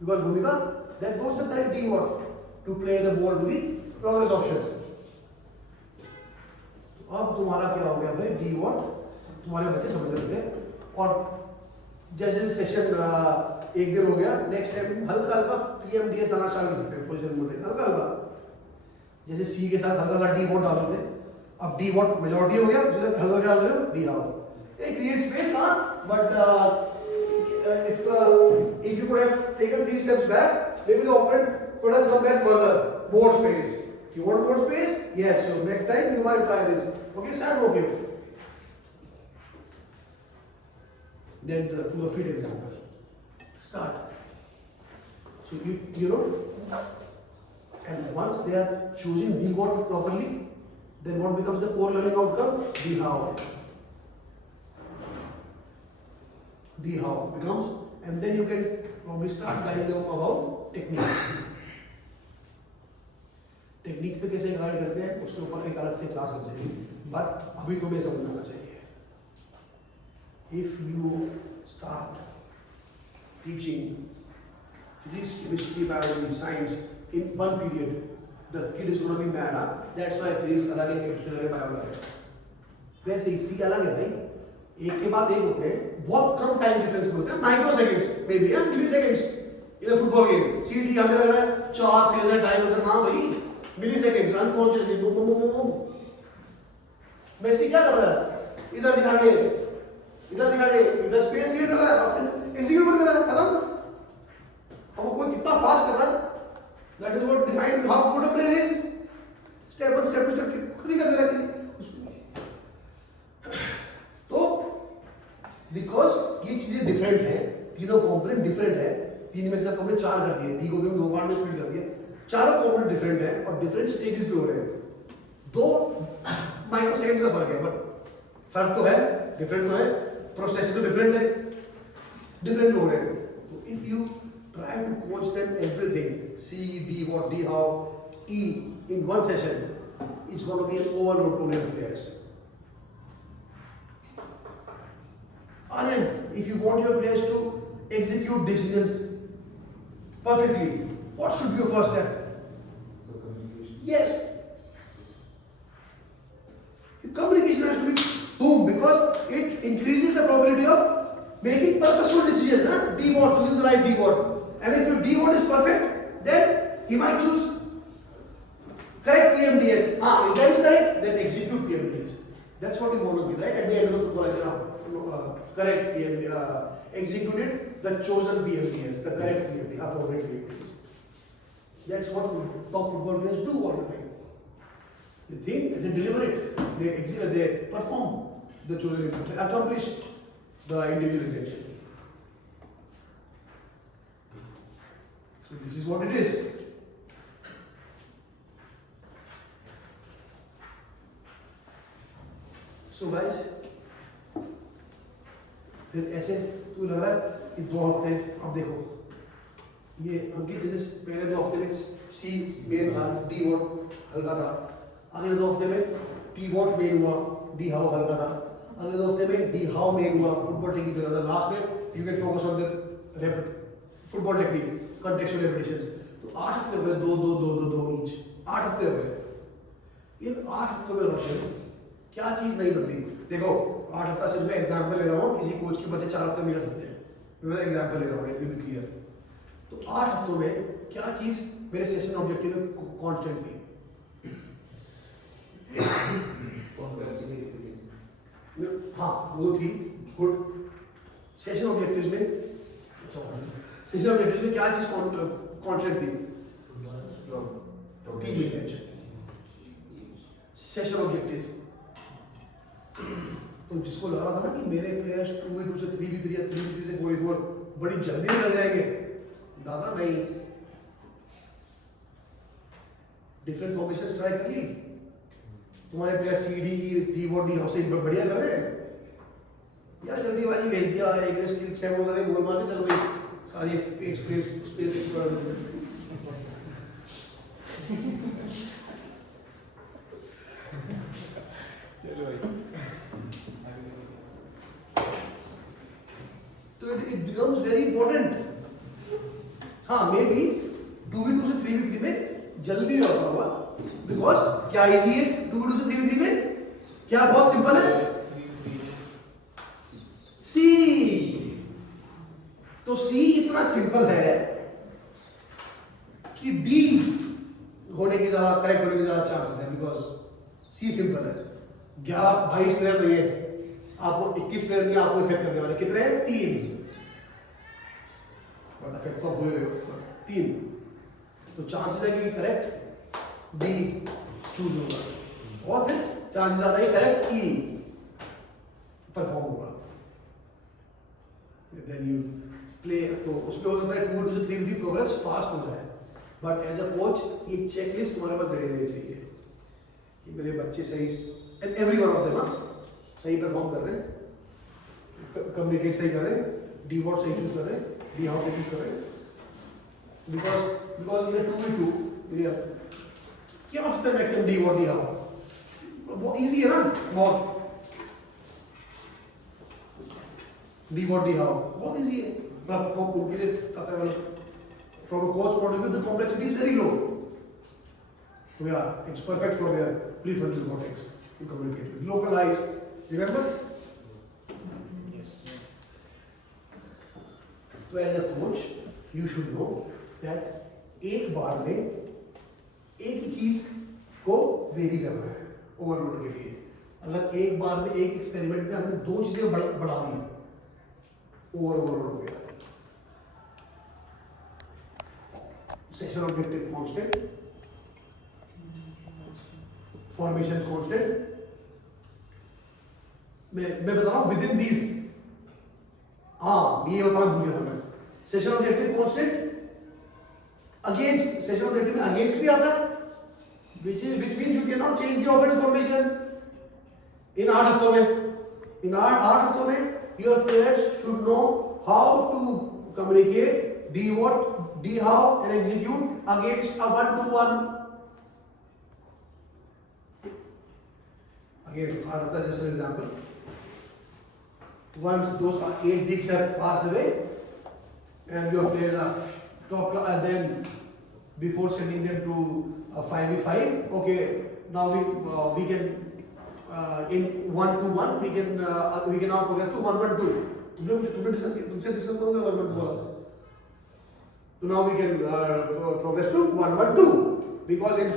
because Bhumika, that was the correct D word to play the ball to the progress option. अब तुम्हारा क्या हो गया भाई, D word तुम्हारे बच्चे समझ रहे थे, और जैसे सेशन एक दिन हो गया, नेक्स्ट टाइम हल्का हल्का पीएमडीएस आना स्टार्ट कर सकते हैं, पोजीशन मोड हल्का हल्का, जैसे सी के साथ हल्का हल्का डी वॉट डालते थे, अब डी वॉट मेजॉरिटी हो गया, जैसे हल्का हल्का डाल रहे हो D how, A create space, हां, but if you could have taken 3 steps back, maybe the opponent could have come back further, more space. You want more space? Yes, so next time you might try this. Okay sir, okay. Then to the feet example. Start. So you know, and once they are choosing D what properly, then what becomes the core learning outcome? D how. D how becomes, and then you can probably start guiding them about technique. Technique पे कैसे guide करते हैं उसके ऊपर एक अलग से class हो जाएगी, बट अभी तुम्हें समझना चाहिए, if you start teaching physics, chemistry, biology, science in one period, the kid is going to be mad, huh? That's why physics अलग है, chemistry अलग है, bio अलग है, वैसे ही सी अलग है भाई, एक के बाद एक होते हैं, बहुत कम टाइम डिफरेंस होते हैं, microseconds maybe, milliseconds in football game, सीटी हमें लग रहा है 4 फेज है, टाइम होता है, ना भाई millisecond, unconsciously boom boom boom boom. Messi क्या कर रहा है, इधर दिखा के इधर स्पेस क्रिएट कर रहा है, और फिर एग्जीक्यूट कर रहा है, खत्म। अब वो कोई कितना फास्ट कर रहा है, that is what defines how good a player is, step by step step खुद ही करते रहते हैं उसको। तो बिकॉज ये चीजें डिफरेंट है, तीनों कंपोनेंट डिफरेंट है, तीन में से हमने 4 कर दिए, डी को भी 2 बार में स्प्लिट कर दिया, चारों कंपोनेंट डिफरेंट है और डिफरेंट स्टेजेस पे हो रहे हैं, 2 माइक्रो सेकंड्स का फर्क है, बट फर्क तो है, डिफरेंट तो है, प्रोसेस तो डिफरेंट है, डिफरेंट हो रहे हैं। तो if you try to coach them everything, C D what D how E in one session, it's going to be an overload to their players. And if you want your players to execute decisions perfectly, what should be your first step? So communication. Yes. Your communication has to be boom, because it increases the probability of making purposeful decisions. D word, choosing the right D word. And if your D word is perfect, then he might choose correct PMDS. If that is correct, then execute PMDS. That's what you want to be, right? At the end of the football exam, correct PMDS, executed the chosen PMDS, the correct PMDS, appropriate PMDS. That's what top football players do all the time. They think, they deliver it, they perform the chosen input, they accomplish the individual intention. So this is what it is. So guys, फिर ऐसे तो लग रहा है कि 2 हफ्ते, अब देखो ये अंकित जैसे पहले 2 हफ्ते में सी मेन था, डी वॉट हल्का था, अगले 2 हफ्ते में टी वॉट मेन हुआ, डी हाउ हल्का था, अगले दो हफ्ते में डी हाउ मेन हुआ, फुटबॉल टेक्निक लगा था, लास्ट में you can focus on the football technique, contextual repetitions. तो 8 हफ्ते हो गए, दो दो दो दो दो ईच, 8 हफ्ते हो गए। इन 8 हफ्तों में रोशन क्या चीज नहीं बदली? देखो 8 हफ्ता सिर्फ मैं एग्जांपल ले रहा हूँ, किसी कोच के बच्चे 4 हफ्ते में कर सकते हैं, मैं एग्जांपल ले रहा हूँ, लेट मी बी क्लियर। तो 8 हफ्तों में क्या चीज मेरे सेशन ऑब्जेक्टिव में कांस्टेंट थी? हाँ वो थी गुड। सेशन ऑब्जेक्टिव्स में सेशन ऑब्जेक्टिव्स में क्या चीज कांस्टेंट थी? Team intention. Session objective. तो जिसको लग रहा था ना कि मेरे प्लेयर्स 2v2 से 3v3 या 3v3 से 4v4 बड़ी जल्दी निकल जाएंगे, दादा नहीं, डिफरेंट फॉर्मेशंस ट्राई कर ली, तुम्हारे player C D D what D house से बढ़िया कर रहे हैं, या जल्दीबाजी भेज दिया, एक ने स्किल 7 वगैरह गोल मारने चल गई, सारी स्पेस एक्सप्लोर कर दी। चलो भाई। तो it becomes very important। हाँ मे बी 2v2 से 3v3 में जल्दी होता होगा, बिकॉज क्या इजी है 2v2 से 3v3 में? क्या बहुत सिंपल है? सी। तो सी इतना सिंपल है कि डी होने के ज्यादा करेक्ट होने के ज्यादा चांसेस है, बिकॉज सी सिंपल है। 11-22 प्लेयर नहीं है आपको, 21 प्लेयर नहीं आपको इफेक्ट करने वाले, कितने हैं? 3। बट इफेक्ट तो हो रहे हो 3, तो चांसेस है कि करेक्ट डी चूज होगा, और फिर चांसेस ज्यादा है करेक्ट ई परफॉर्म होगा। देन यू प्ले, तो उसमें हो सकता है 2v2 से 3v3 प्रोग्रेस फास्ट हो जाए, बट एज अ कोच ये चेकलिस्ट तुम्हारे पास रेडी रहनी चाहिए कि मेरे बच्चे सही, and every one of them सही परफॉर्म कर रहे हैं, कम्युनिकेट सही कर रहे हैं, डी वॉट सही चूज कर रहे हैं, डी हाउ चूज कर रहे हैं, बिकॉज ये 2v2 क्या होता है maximum D what D how, बहुत इजी है ना, बहुत डी वॉट डी हाउ बहुत इजी है, पर उनके लिए टफ है। मतलब from a coach point of view the complexity is very low, so yeah, it's perfect for their prefrontal cortex to communicate with, localized, remember? Yes. So as a coach you should know that एक बार में एक ही चीज को very करना है overload के लिए। अगर एक बार में एक एक्सपेरिमेंट में हमने 2 चीजें बढ़ा दी, ओवरलोड हो गया। Section objective constant, formation constant, मैं बता रहा हूं विद इन दीज, हाँ ये बताना भूल गया था मैं। Session objective constant, against session objective में अगेंस्ट भी आता है, which means you cannot change the opponent's formation in 8 हफ्तों में। In 8 हफ्तों में your players should know how to communicate, D what, D how and execute against a 1-to-1। Again, just an example. Once those 8 weeks have passed away and your players are top, and then before sending them to 5v5, okay, now we can in 1-to-1 we can now progress to 1-1-2। तुमने discuss किया, तुमसे discuss करोगे 1-1-2, so now we can progress to 1-1-2 because in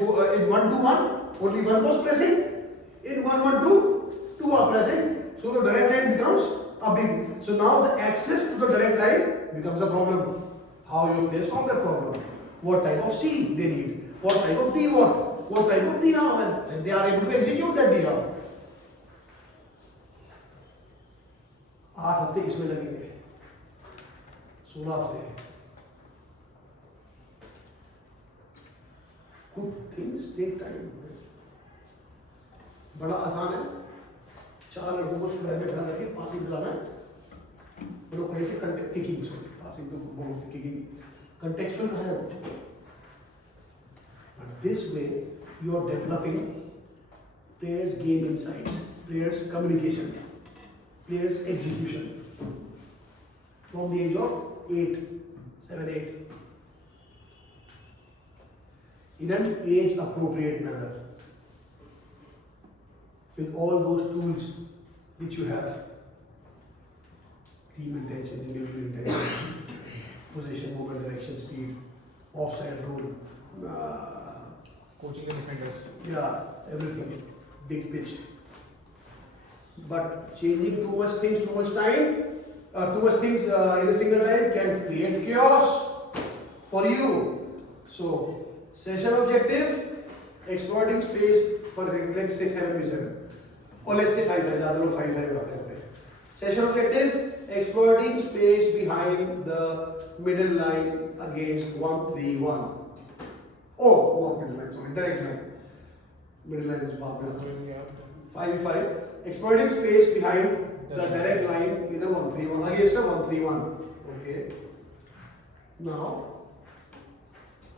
1-to-1 only one was pressing, in 1-1-2 two are pressing, so the direct line becomes a big, so now the access to the direct line becomes a problem. How you play solve that problem, what type of C they need, what type of D what type of D how, and they are able to execute that D how। 8 हफ्ते इसमें लगेंगे, 16 हफ्ते। Good things take time। बड़ा आसान है, 4 लड़कों को सुबह में खड़ा करके पासिंग दिलाना है, लोग कहीं से किकिंग, सॉरी पासिंग तो फुटबॉल किकिंग contextual कहाँ है, but this way you are developing players' game insights, players' communication, players' execution. From the age of 8, 7, 8. In an age appropriate manner. With all those tools which you have. Team intention, individual intention, position, movement, direction, speed, offside rule, Coaching the defenders. yeah, everything, big pitch. But changing too much things, too much time, too much things in a single time can create chaos for you. So, session objective, exploiting space for let's say 7v7 or let's say 5v5, ज़्यादा लोग 5v5 बनाते हैं. Session objective, exploiting space behind the middle line against 1-3-1. Oh, not middle line, sorry, direct line. Middle line is बाद में. Going out. 5v5, exploiting space behind the direct line in a 1-3-1 against a 1-3-1. Okay. Now,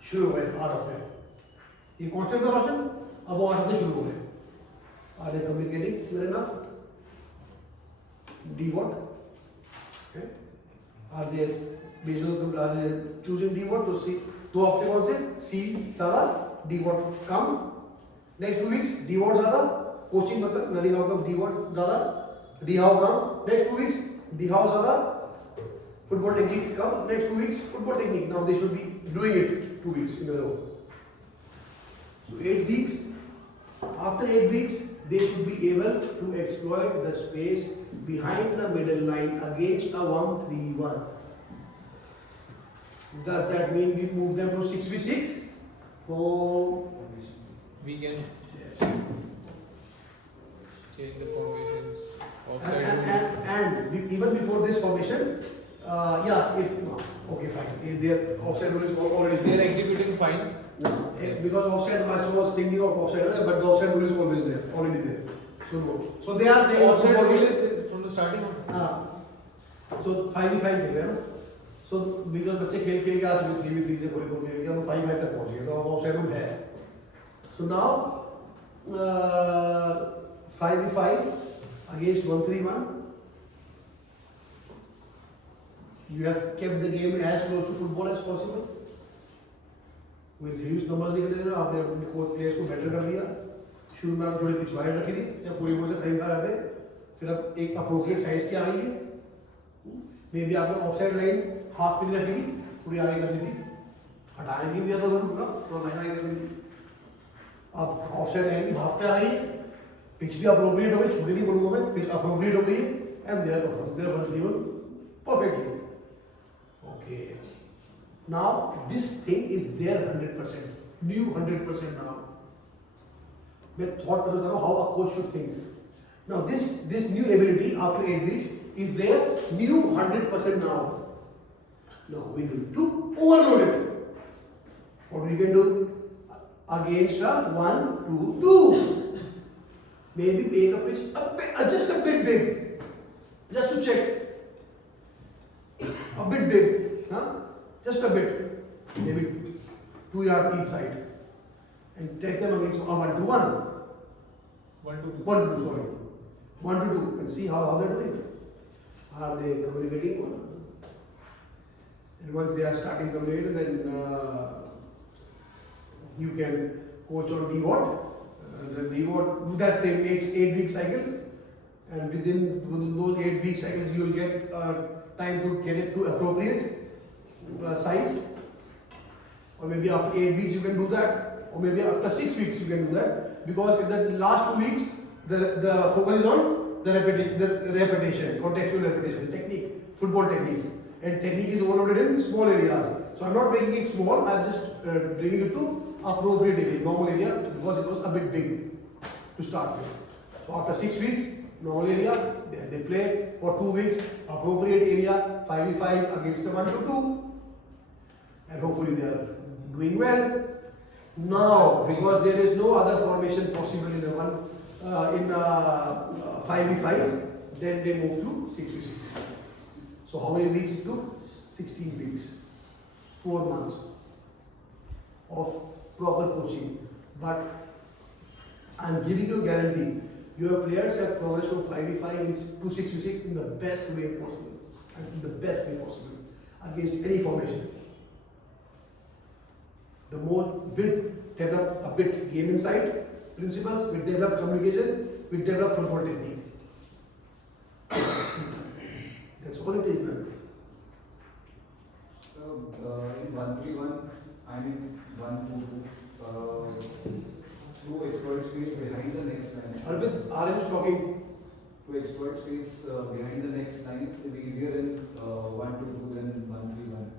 शुरू हो गए 8 of them. ये concept का रोशन अब वो 8 of them शुरू हो गए. Are they communicating well enough? D what? Okay. Are they choosing D what to see? 2 हफ्ते कौन से? C ज़्यादा, D what come. Next 2 weeks D what ज़्यादा. Coaching मतलब learning out of D what ज़्यादा. D how come. Next 2 weeks D how ज़्यादा. Football technique come. Next 2 weeks football technique. Now they should be doing it 2 weeks in a row. So 8 weeks. After 8 weeks, they should be able to exploit the space behind the middle line against a 1-3-1. Does that mean we move them to 6v6? Oh, We can yes. change the formations. And, Offside and, rule. and even before this formation, yeah, if no, okay, fine. If their offside rule is already They are there. executing fine. Because offside, I was thinking of offside, but the offside rule is always there, already there. So no. So they are playing Offside football rule game. is from the starting of. So 5v5 खेल रहे हैं ना. So because बच्चे खेल खेल के आ चुके 3v3 से 4v4 खेल के हम 5v5 तक पहुंच गए तो अब offside rule है. So now 5v5 against 1-3-1. You have kept the game as close to football as possible. कोई रिड्यूस नंबर्स नहीं कर रहे आपने अपने कोच प्लेयर्स को बेटर कर दिया. शुरू में आपने थोड़ी पिच वाइड रखी थी जब 44 से 5 आ गए फिर अब एक अप्रोप्रिएट साइज की आ गई है. मे बी आपने ऑफसाइड लाइन हाफ पिच रखी थी थोड़ी आगे कर दी थी हटाने नहीं दिया था उन्होंने पूरा तो लाइन आगे कर दी. अब ऑफसाइड लाइन की हाफ पे आ गई पिच भी अप्रोप्रिएट हो गई छोटी नहीं बोलूंगा मैं पिच अप्रोप्रिएट हो गई and there one given perfectly. Okay. Now this thing is there 100%, new 100% now. मैं thought process बता रहा हूँ how a coach should think. Now this new ability after 8 weeks is there new 100% now. Now we need to overload it. What we can do against a 1-2-2. Maybe make a pitch just a bit big, just to check. A bit big, huh? Just a bit, maybe 2 yards each side, and test them against a 1-1. 1-2. 1-2, sorry. 1-2, and see how they're doing. Are they communicating? And once they are starting communicating, then you can coach on D-Watt. The D-Watt, do that thing, 8-week cycle, and within those 8-week cycles, you will get time to get it to appropriate size, or maybe after 8 weeks you can do that, or maybe after 6 weeks you can do that, because in the last 2 weeks the focus is on the repetition, contextual repetition, technique, football technique, and technique is overloaded in small areas. So I'm not making it small, I'm just bringing it to appropriate area, normal area, because it was a bit big to start with. So after 6 weeks, normal area, they play for 2 weeks, appropriate area, 5v5 against the 1-2. And hopefully they are doing well. Now, because there is no other formation possible in the 5v5, then they move to 6v6. So how many weeks it took? 16 weeks, 4 months of proper coaching. But I'm giving you a guarantee. Your players have progressed from 5v5 to 6v6 in the best way possible. And in the best way possible. Against any formation. The more we develop a bit game insight, principles, we develop communication, we develop football technique. That's all it is, man. So in 1-3-1, I mean 1-2-2, to exploit space behind the next line. Arvind, RM is talking. To exploit space behind the next line is easier in 1-2-2 than 1-3-1.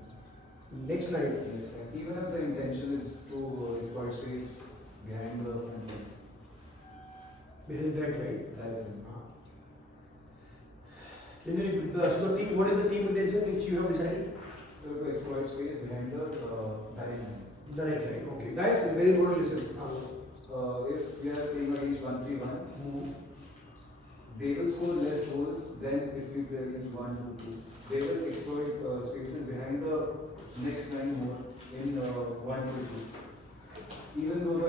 Next line. Yes, even if the intention is to exploit space behind the front line. Behind that line. That is it. Can you repeat so the team, what is the team intention which you have decided? So to exploit space behind the direct line. Direct line. Okay. Guys, very important listen. If we are playing against 1-3-1, they will score less goals than if we play against 1-2-2. They will exploit spaces behind the next line more in 1-2-2. Even though the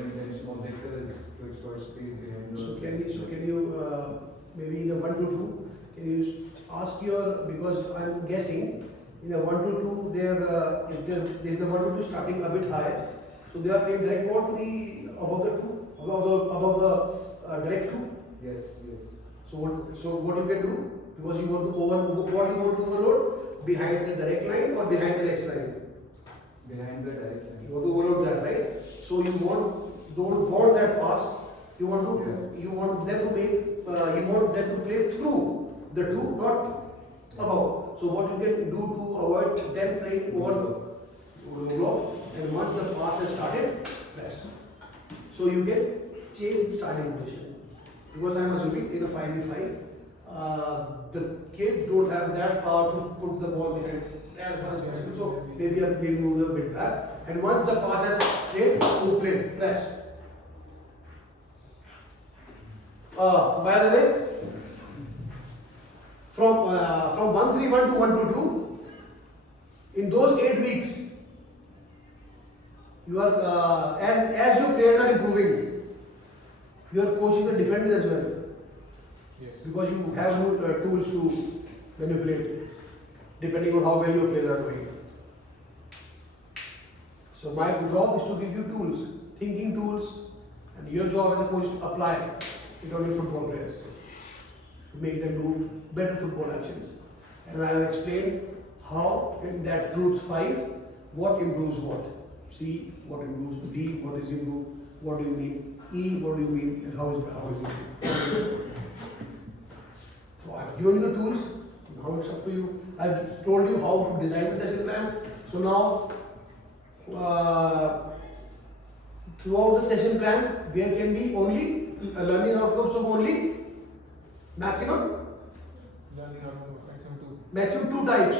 intention objective is to exploit space behind the. So can you maybe in a 1-2-2, can you ask your, because I'm guessing in a 1-2-2 there is the 1-2-2 starting a bit high, so they are playing direct ball to the above the two, above the direct two. Yes, yes. So what you can do, because you want to overload behind the direct line or behind the next line? Behind the direct line. You want to overload that, right? So you don't want that pass. You want them to play through the two, not above. So what you can do to avoid them playing over block, and once the pass has started, press. So you can change starting position. Because I am assuming in a 5v5, the kids don't have that power to put the ball behind as far as possible. So maybe move a bit back. And once the pass has played, you play, press. By the way, from 1-3-1 to 1-2-2, in those 8 weeks, you are as your players are improving, you are coaching the defenders as well. Yes. Because you have tools to manipulate, depending on how well your players are doing. So my job is to give you tools, thinking tools, and your job as a coach to apply it on your football players, to make them do better football actions. And I will explain how in that Truth 5, what improves what. C, what improves. D, what is improved. What do you mean? E, what do you mean? And how is it? So I've given you the tools. Now it's up to you. I've told you how to design the session plan. So now, throughout the session plan, there can be only learning outcomes of only maximum Learning outcome maximum two types,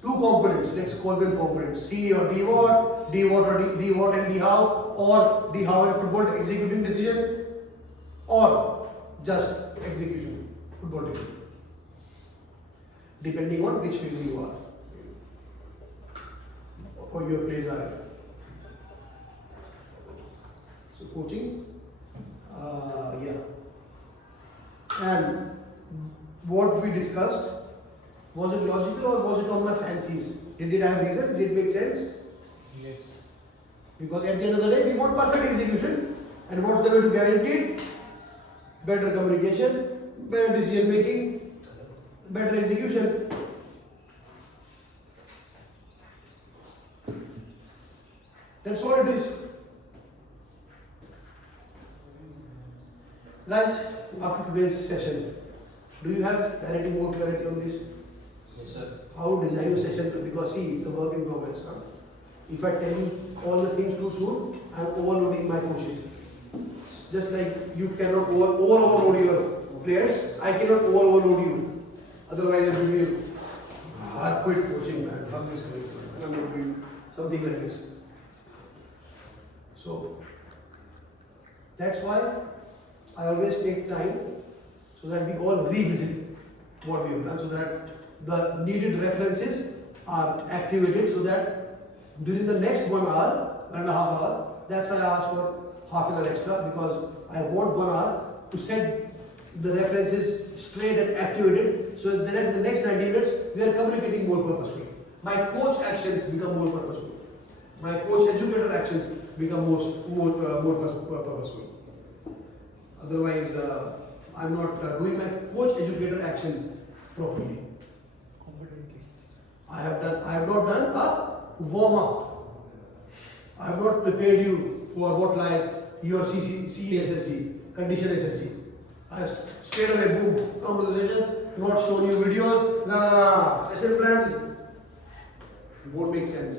two components. Let's call them components: C or D what, D what or D what and D how, or D how and football executing decision, or just execution football technique, depending on which phase you are or your players are in. So coaching, yeah. And what we discussed, was it logical or was it on my fancies? Did it have reason? Did it make sense? Yes. Because at the end of the day, we want perfect execution. And what's the way to guarantee it? Better communication, better decision making, better execution. That's all it is. Guys, after today's session, do you have more clarity on this? Yes, sir. How to design a session? Because see, it's a work in progress. Huh? If I tell you all the things too soon, I'm overloading my coaches. Just like you cannot overload your players, I cannot overload you. Otherwise, I will be I quit coaching, man. How this going? I'm not doing something like this. So that's why I always take time so that we all revisit what we have done, so that the needed references are activated, so that during the next 1 hour, 1.5 hours, that's why I asked for half an hour extra because I want 1 hour to set the references straight and activated so that in the next 90 minutes we are communicating more purposefully. My coach actions become more purposeful. My coach educator actions become more purposeful. Otherwise, I'm not doing my coach educator actions properly. Competently. I have not done a warm up. I have not prepared you for what lies your CESSG, condition SSG. I have straight away boom, come to the session, not shown you videos, session plans. It won't make sense.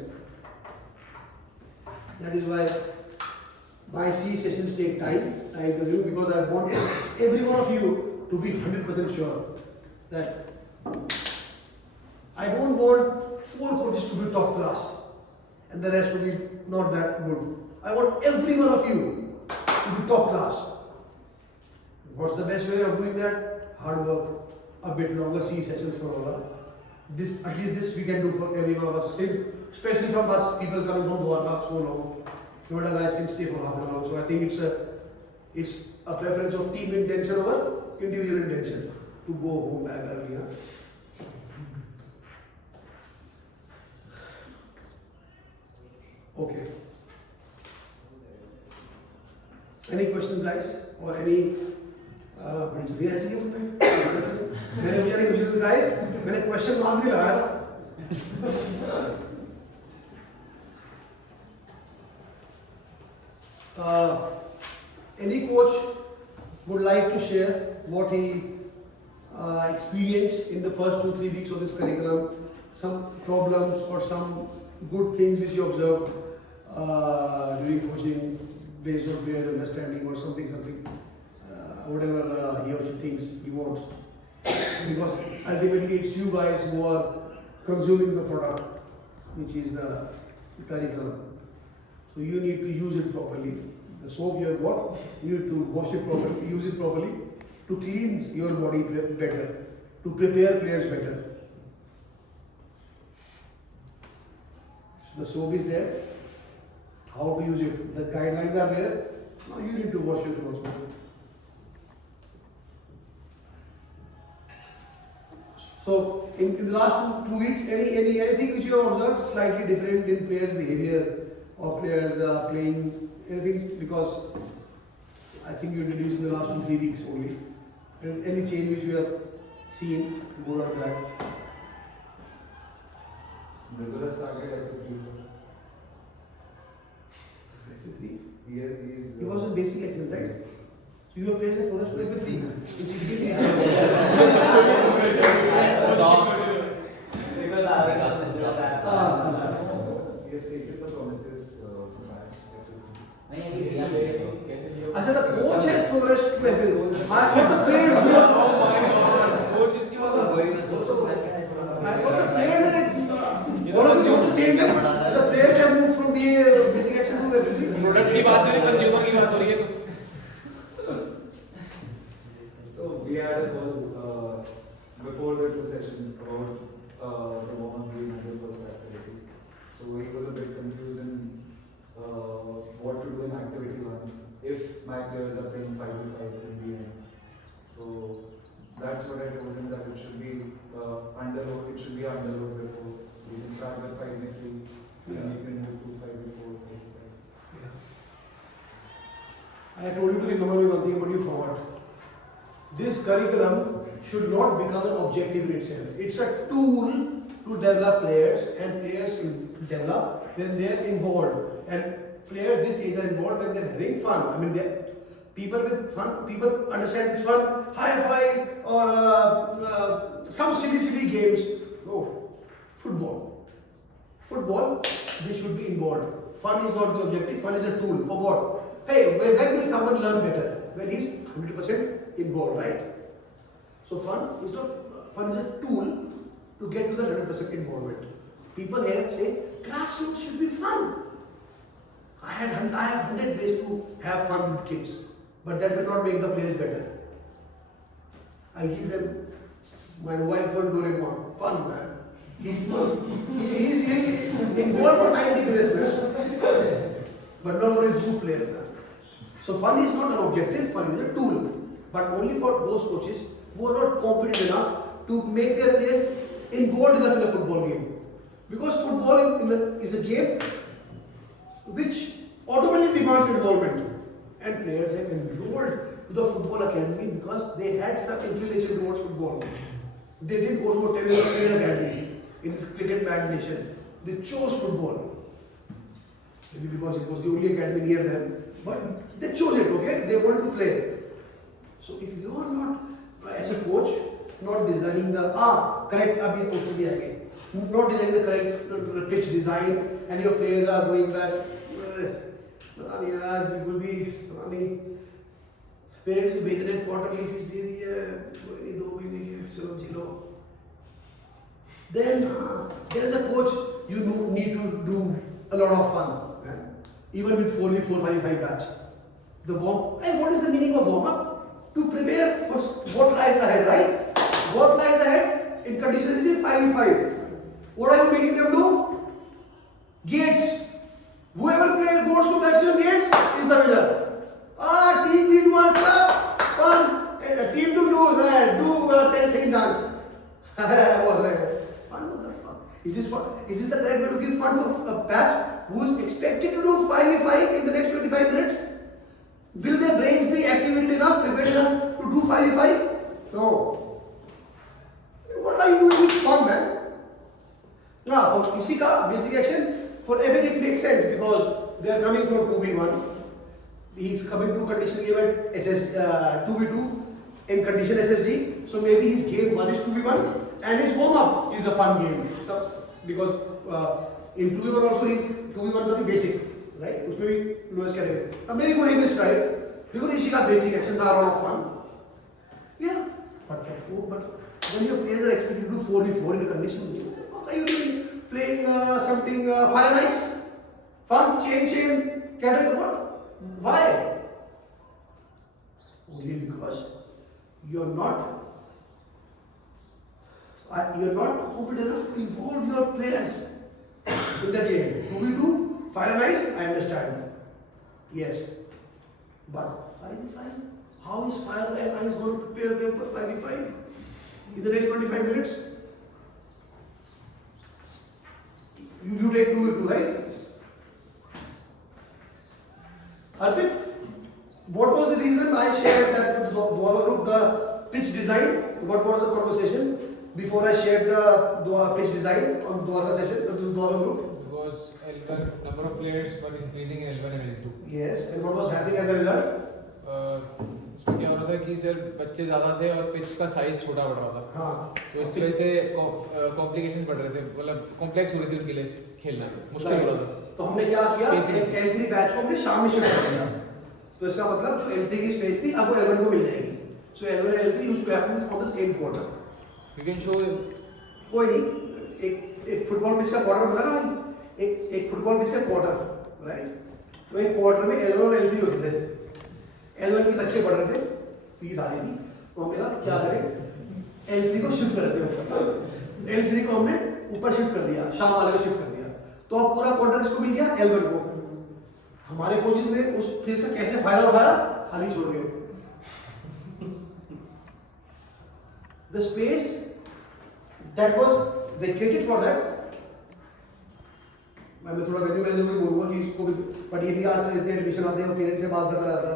That is why my CE sessions take time consuming, because I want every one of you to be 100% sure that I don't want 4 coaches to be top class and the rest to be not that good. I want every one of you to be top class. What's the best way of doing that? Hard work, a bit longer CE sessions for all. This, at least this we can do for every one of us, since, especially from us, people coming from Dwarka so long. Noida guys can stay for half an hour. So I think it's a preference of team intention over individual intention to go home back early. Okay. Any questions, guys? Or any? बड़ी जल्दी ऐसी क्यों मैंने मुझे नहीं पूछा guys, मैंने question mark भी लगाया था. Any coach would like to share what he experienced in the first 2-3 weeks of this curriculum, some problems or some good things which you observed during coaching based on players' understanding or something, whatever he or she thinks he wants. Because ultimately it's you guys who are consuming the product, which is the curriculum. So you need to use it properly. The soap you have got, you need to wash it properly, use it properly to cleanse your body better, to prepare players better. So the soap is there. How to use it? The guidelines are there. Now you need to wash your clothes. So in the last two weeks, anything which you have observed slightly different in players' behavior or players playing anything, because I think you introduced in the last 2-3 weeks only. And any change which you have seen, good or bad? Mridula started at 3, sir. 3. Here is. He was in basic actions, right? So you have played the chorus play for 3. In 63. Stop. Because I have a He has taken the Prometheus match. I said the coach has progressed to FL. I thought the players who are. Oh my god. Coach is I thought the players are all of you the same way. The players have moved from basic action to everything. Product की बात नहीं, consumer की बात हो रही है. So we had a call before the 2 sessions about the warm-up game and the first activity. So he was a bit confused in what to do in activity 1 if my players are playing 5v5 in the end. So that's what I told him, that it should be underload. It should be underload before. We can start with 5v3 and we can move to 5v4, 5v5. I told you to remember me one thing, but you forgot. This curriculum should not become an objective in itself. It's a tool to develop players, and players will develop when they are involved. And players this age are involved when they're having fun. I mean, people with fun, people understand it's fun, high five or some silly games. No, football. Football, they should be involved. Fun is not the objective, fun is a tool. For what? Hey, when will someone learn better? When he's 100% involved, right? So fun is a tool to get to the 100% involvement. People here say, grassroots should be fun. I have 100 ways to have fun with kids, but that will not make the players better. I'll give them my mobile phone Doraemon. Fun, man. He's involved for 90 minutes, man. But not only 2 players, man. So fun is not an objective, fun is a tool. But only for those coaches who are not competent enough to make their players involved enough in a football game. Because football is a game which automatically demands involvement. And players have enrolled to the football academy because they had some inclination towards football. They didn't go to a tennis academy in this cricket mad nation. They chose football. Maybe because it was the only academy near them. But they chose it, okay? They wanted to play. So if you are not, as a coach, not designing the, correct, abhi coach bhi aayenge. Not designing the correct pitch design and your players are going back, it will be, parents को भेज रहे हैं quarterly fees दे दी है, 2 महीने की, चलो झेलो. Then there is a coach, you need to do a lot of fun, even with 4v4, 5v5 batch. The warm, and what is the meaning of warm up? To prepare for what lies ahead, right? What lies ahead in conditions is 5v5. What are you making them do? Gates. Whoever plays goes to maximum gates is the winner. Team need one club, fun. Team to lose, do 10 second dance. Was right. Fun, what the fuck? Is this fun? Is this the correct way to give fun to a batch who is expected to do 5v5 in the next 25 minutes? Will their brains be activated enough, prepared enough to do 5v5? No. What are you doing with fun, man? Now, for किसी का basic action, for everything makes sense because they are coming from 2v1. He is coming to condition game at 2v2 in condition SSG. So maybe his game 1 is 2v1 and his warm up is a fun game. Because in 2v1 also his 2v1 का भी basic, right? उसमें भी lowest category. Now maybe for him it's right because इसी का basic action का a lot of fun. Yeah, but when your players are expected to do 4v4 in a condition game, what are you doing? Playing something fire and ice? Fun? Chain, category? What? Why? Only because you're not competent enough to involve your players in the game. Do we do fire and ice? I understand. Yes. But 5v5? How is fire and ice going to prepare them for 5v5 in the next 25 minutes? You take 2v2, right? Arpit, what was the reason I shared that the Dwala group, the pitch design? What was the conversation before I shared the pitch design on Dwala session, the Dwala group? Because L1 number of players were increasing in L1 and L2. Yes, and what was happening as a result? इसमें क्या हो रहा था कि sir बच्चे ज़्यादा थे और पिच का साइज छोटा पड़ रहा था. हाँ. तो इस वजह से कॉम्प्लिकेशन बढ़ रहे थे, मतलब कॉम्प्लेक्स हो रही थी उनके लिए खेलना, मुश्किल हो रहा था. तो हमने क्या किया? L3 बैच को हमने शाम में शिफ्ट कर दिया. तो इसका मतलब जो L3 की स्पेस थी अब वो L1 को मिल जाएगी. So L1 and L3 used to happen on the same quarter. You can show. कोई नहीं, एक फुटबॉल पिच का क्वार्टर बता ना भाई, एक फुटबॉल पिच का क्वार्टर, राइट? तो एक क्वार्टर में L1 और L3 होते थे. L1 के बच्चे पढ़ रहे थे, फीस आ रही थी, तो हमने कहा क्या करें? L3 को शिफ्ट कर देते ऊपर. L3 को हमने ऊपर शिफ्ट कर दिया, शाम वाले को शिफ्ट कर दिया. तो अब पूरा क्वार्टर किसको मिल गया? L1 को. हमारे कोचेस ने उस फेज का कैसे फायदा उठाया? खाली छोड़ गए. The space that was vacated for that, मैं थोड़ा वेन्यू मैनेजर को बोलूँगा कि इसको भी, बट ये भी आज इतने एडमिशन आते हैं और पेरेंट्स से बात कर रहा था.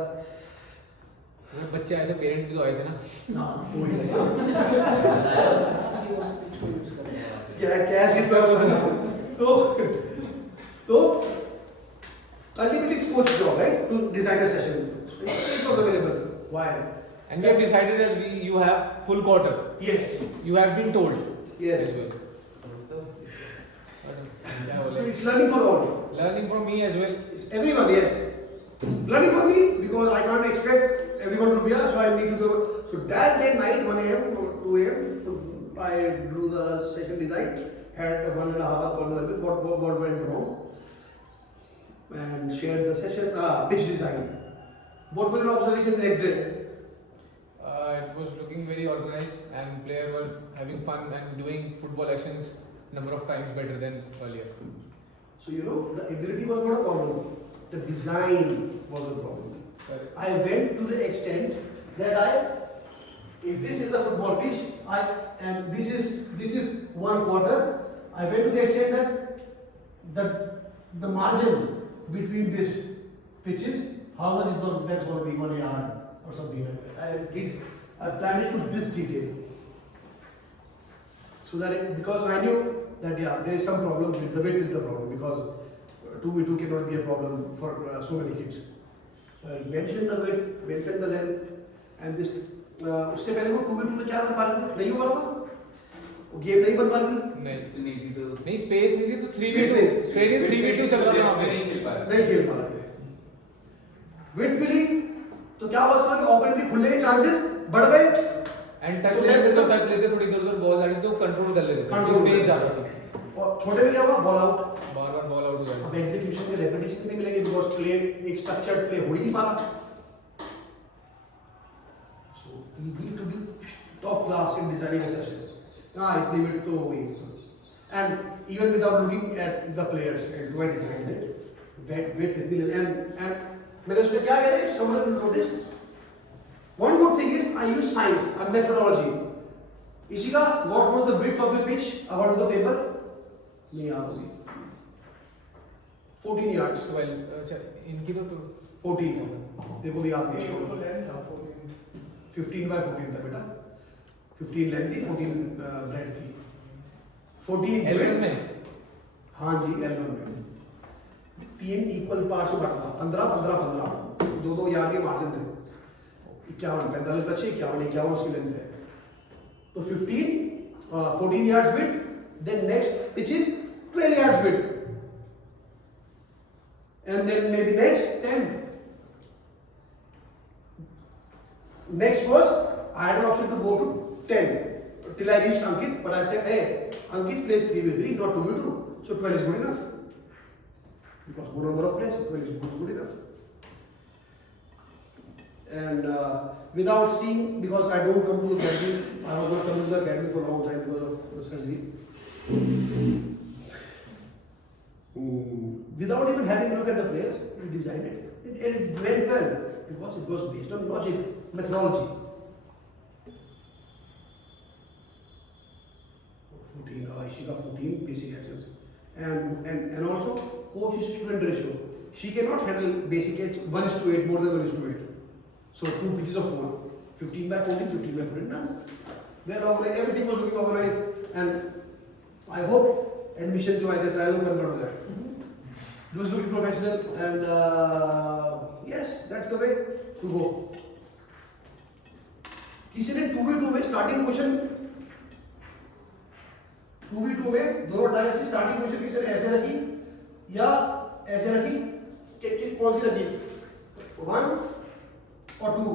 बच्चे आए थे, पेरेंट्स भी तो आए थे ना. हाँ, वही. क्या शिफ्ट तो ultimately it's coach job, right? To design a session. Space was available. Why? And we have decided that you have full quarter. Yes. You have been told. Yes. As well. It's learning for all. Learning from me as well. It's everyone, yes. Learning for me because I can't expect everyone to be here, so I need to go. So that day night, 1 a.m. or 2 a.m., I drew the session design, had 1.5 hour conversation, what went wrong, and shared the session, pitch design. What were your observations next day? It was looking very organized and players were having fun and doing football actions number of times better than earlier. So the ability was not a problem. The design was a problem. Correct. I went to the extent that if this is the football pitch, and this is 1/4. I went to the extent that the margin between this pitches, how much is that's going to be 1 yard or something like that. I planned it to this detail, so that because I knew that there is some problem with the width is the problem, because 2v2 cannot be a problem for so many kids. So I mentioned the width, mentioned the length, and this. उससे पहले वो 2v2 में क्या बन पा रहे थे? नहीं हो पा रहा था? वो गेम नहीं बन पा रही थी? नहीं स्पेस नहीं थी तो 3v2 Space 3v2 चल रहा था वहाँ पे नहीं खेल पा रहे। नहीं खेल पा रहे थे। विड्थ मिली तो क्या हुआ इसका कि ओपोनेंट के खुलने के चांसेस बढ़ गए। एंड टच लेते तो टच लेते थोड़ी इधर उधर बॉल जाती तो कंट्रोल कर लेते Control स्पेस कर ज्यादा थी और छोटे में क्या हुआ? Ball out. बार-बार बॉल आउट हो जाएगा अब एग्जीक्यूशन के रेपिटेशन नहीं मिलेंगे, बिकॉज़ प्ले एक स्ट्रक्चर्ड प्ले हो ही नहीं पा रहा। So we need to be top class in designing a session. इतनी विड्थ तो हो गई। And even without looking at the players and do I design it? Width इतनी and मैंने उसमें क्या किया था? Someone noticed. One good thing is I use science and methodology. Ishika, what was the width of the pitch according to the paper? नहीं याद होगी। 14 yards. 12 अच्छा इनकी तो 14 देखो भी याद नहीं ये है। तो लेंथ था 14 15 by 14 था बेटा। 15 लेंथ थी, 14 ब्रेड थी। 14 L1 में हाँ जी L1 में 3 इक्वल पार्ट्स में बांटा था। 15 15 15 2-2 यार्ड के मार्जिन थे। 51 45 बचे 51 51 उसकी लेंथ है। तो 14 yards width, then next pitch is 12 yards width, and then maybe next 10. Next was I had an option to go to 10 till I reached Ankit, but I said, hey, Ankit plays 3v3, not 2v2, so 12 is good enough. Because more number of players, so 12 is good enough. And without seeing, because I don't come to the academy, I was not coming to the academy for a long time because of the surgery. Without even having a look at the players, we designed it. It went well because it was based on logic, methodology. 14, Ishika 14 basic actions, and also coach student ratio. She cannot handle basic actions 1:8, more than 1:8. So 2 pitches of 4, 15 by 14, 15 by 14, none. Well organized, everything was looking organized, and I hope admission to either trial or convert that. It was looking professional, and yes, that's the way to go. किसी ने 2v2 में starting position 2v2 में दोनों time से starting position किसी ने ऐसे रखी या ऐसे रखी कि कौन सी रखी 1 और 2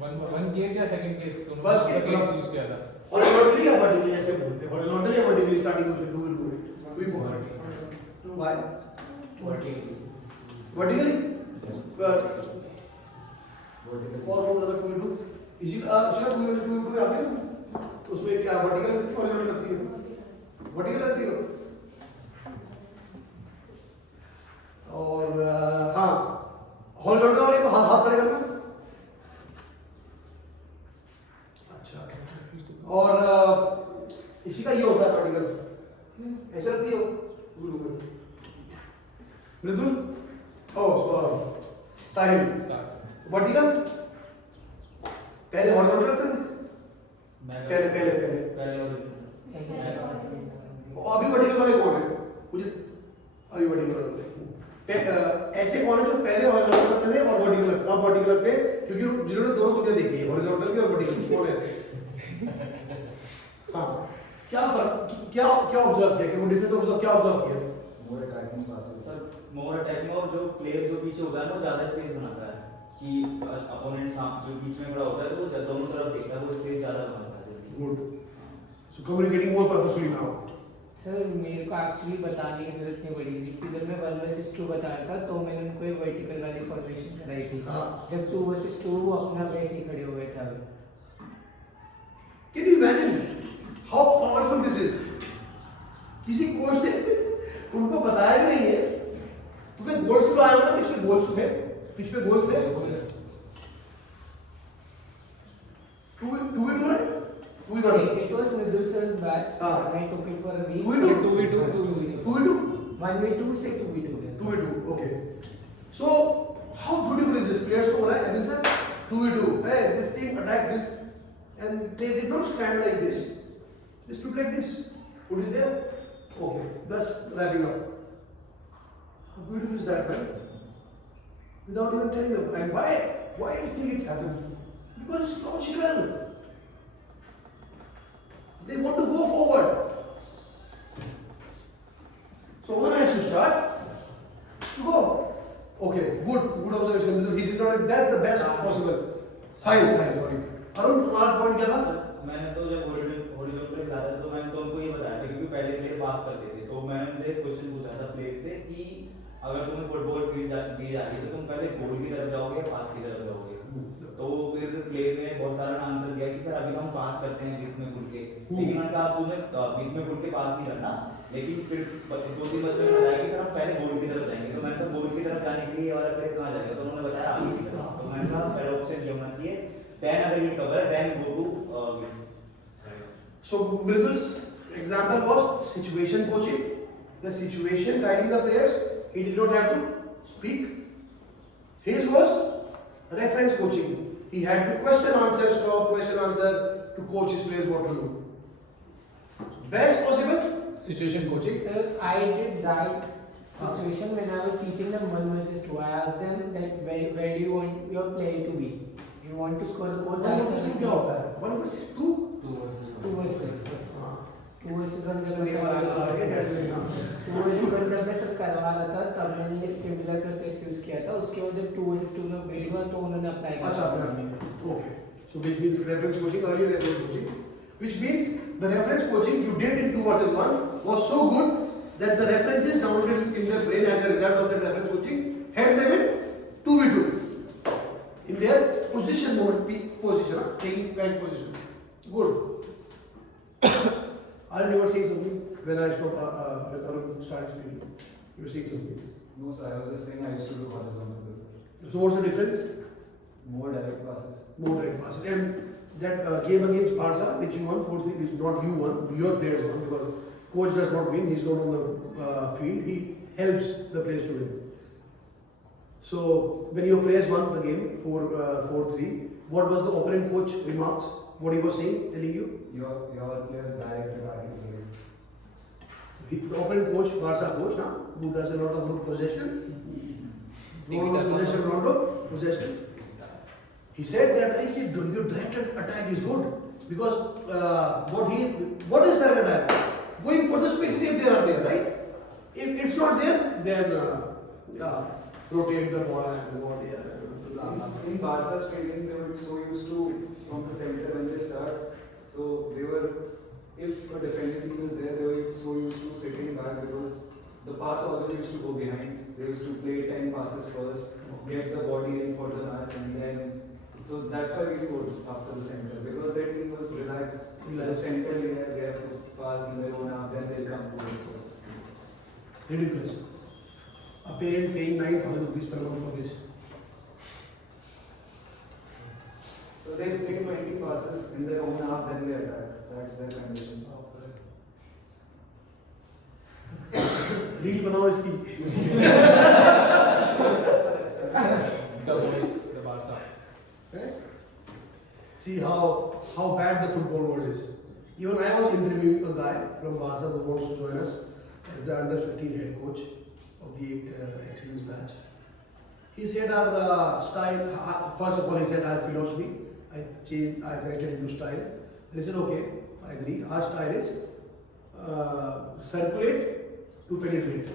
वन केस या सेकंड केस दोनों First केस case, यूज किया था हॉरिजॉन्टली या वर्टिकली ऐसे बोलते हैं हॉरिजॉन्टली या वर्टिकली स्टार्टिंग पोजीशन 2v2 में वी को why vertically और वो मतलब 2v2 इसी का 2v2 आते हैं तो उसमें क्या वर्टिकल रखती है हॉरिजॉन्टल रखती है वर्टिकल रखती है और हाँ हॉरिजॉन्टल वाले को हाथ खड़े करना अच्छा और इसी का ये होता है वर्टिकल ऐसे रखती हो मृदुल ओ साहिल वर्टिकल पहले हॉरिजॉन्टल रखते थे पहले अभी वर्टिकल वाले कौन है मुझे अभी वर्टिकल वाले ऐसे कौन है जो पहले हॉरिजॉन्टल रखते थे और वर्टिकल अब वर्टिकल रखते हैं क्योंकि जिन्होंने दोनों दुनिया देखी है हॉरिजॉन्टल की और वर्टिकल की कौन है हाँ क्या फर्क क्या क्या ऑब्जर्व किया कि वो डिफरेंस ऑब्जर्व क्या ऑब्जर्व किया मोर अटैकिंग पासेस सर मोर अटैकिंग और जो प्लेयर जो पीछे होता है ना वो ज्यादा स्पेस बनाता है कि अपोनेंट सामने जो बीच में खड़ा होता है तो वो दोनों तरफ देखता है वो स्पेस ज्यादा बनाता है गुड सो कम्युनिकेटिंग मोर पर्पसफुली नाउ सर मेरे को एक्चुअली बताने की जरूरत नहीं पड़ी थी कि जब मैं 1 वर्सेस 2 बता रहा था तो मैंने उनको एक वर्टिकल वाली फॉर्मेशन कराई थी जब 2 वर्सेस 2 वो अपना वैसे ही खड़े हुए थे अभी can you imagine how powerful this is किसी कोच ने उनको बताया भी नहीं है तुम्हें गोल्स तो आया ना इसमें गोल्स थे पिच पे गोल्स थे 2v2 है 2v1 Yes, it was middle sir's batch. Ah. I took it for a week. 2v2 2v2 2v2 1v2 से 2v2 गया. 2v2 okay so how beautiful is this players को बोला है sir 2v2 hey this team attack this and they did not stand like this they stood like this what is there okay just wrapping up how beautiful is that man without even telling them and why do you think it happened because it's logical they want to go forward so one has to start to go okay good observation he did not that's the best possible science sorry Arun तुम्हारा point क्या था मैंने तो जब horizontal खेला था तो मैंने तो उनको ये बताया था क्योंकि पहले प्लेयर पास करते थे तो मैंने उनसे क्वेश्चन पूछा था प्लेयर से कि अगर तुम्हें फुटबॉल फील्ड दी जा रही है तो तुम पहले गोल की तरफ जाओगे या पास की तरफ जाओगे तो फिर प्लेयर ने बहुत सारा आंसर दिया कि सर अभी तो हम पास करते हैं बीच में घुल के लेकिन मैंने कहा तुम्हें बीच में घुल के पास नहीं करना लेकिन फिर 2-3 बच्चों ने बताया कि सर हम पहले गोल की तरफ जाएंगे तो मैंने कहा गोल की तरफ जाने के लिए ये वाला प्लेयर कहाँ जाएगा तो उन्होंने बताया आगे की तरफ तो मैंने कहा पहला ऑप्शन ये होना चाहिए then अगर ये cover then go to so Mridul's example was situation coaching the situation guiding the players he did not have to speak his was reference coaching he had to question answer stop question answer to coach his players what to do best possible situation coaching. Sir, I did that situation when I was teaching them 1 versus 2. I asked them that where do you want your player to be? You want to score a goal? One versus two क्या होता है 1 versus 2 2 versus. हाँ 2 versus 1 जब ये वाला आ गया date में हाँ 2 versus 1 जब मैं सर करवा रहा था तब मैंने ये सिमिलर प्रोसेस यूज किया था उसके बाद जब 2 versus 2 में बिल्ड हुआ तो उन्होंने अप्लाई किया. अच्छा अपना नहीं okay so which means reference coaching earlier reference coaching which means the reference coaching you did in 2 versus 1 was so good that the references downloaded in their brain as a result of the reference coaching helped them in 2v2 in their position mode peak position taking right position good Arun you were saying something when I stopped when Arun started speaking you were saying something No, sir, I was just saying I used to do horizontal before. so what's the difference More direct passes. more right passes and that game against Barca which you won 4-3 which not you won your players won because coach does not win he's not on the field he helps the players to win so when your players won the game 4-3 what was the opponent coach remarks what he was saying telling you Your players direct attacking game. the opponent coach Barca coach now who does a lot of possession possession he said that your direct attack is good because what is direct attack going for the spaces if they are there right if it's not there then rotate the ball and go there blah, blah, blah. In Barca's training, they were so used to from the center when they start. So they were, if a defending team is there, they were so used to sitting back because the pass always used to go behind. They used to play 10 passes first, get the body in for the match, and then so that's why we scored after the center because their team was relaxed. The center layer, they have to pass in their own half, then they'll come to it. Ridiculous. A parent paying 9,000 rupees per month for this. So they play 20 passes in their own half, then they attack. That's their condition. Reel बनाओ इसकी The boys, the Barca. See how bad the football world is. Even I was interviewing a guy from Barca who wants to join us as the under 15 head coach of the excellence batch. He said our style. First of all, he said our philosophy. I corrected into style. He said, okay, I agree. Our style is circulate to penetrate.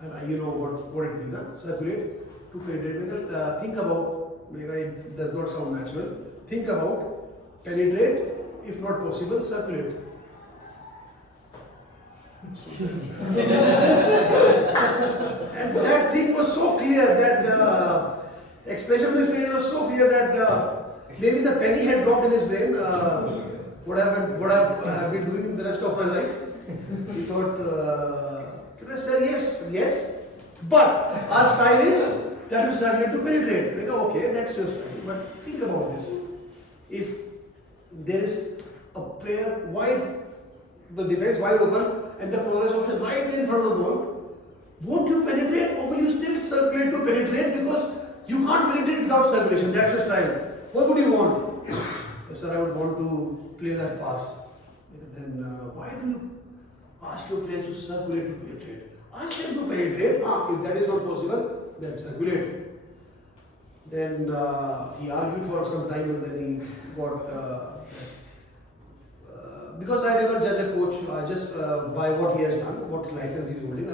And you know what it means, huh? Circulate to penetrate. Think about, it does not sound natural. Think about, penetrate, if not possible, circulate. And that thing was so clear, that expression on his face was so clear that maybe the penny had dropped in his brain. What I've been doing in the rest of my life. He thought, sir, yes, but our style is that will circulate to penetrate. Like, okay, that's your style. But think about this. If there is a player wide, the defense wide open, and the progress option right in front of the goal, won't you penetrate, or will you still circulate to penetrate? Because you can't penetrate without circulation. That's your style. What would you want? Yes, sir, I would want to play that pass. Then why do you ask your players to circulate to penetrate? Ask them to penetrate. If that is not possible, then circulate. Then he argued for some time, and then he got. Because I never judge a coach just by what he has done, what license he is holding.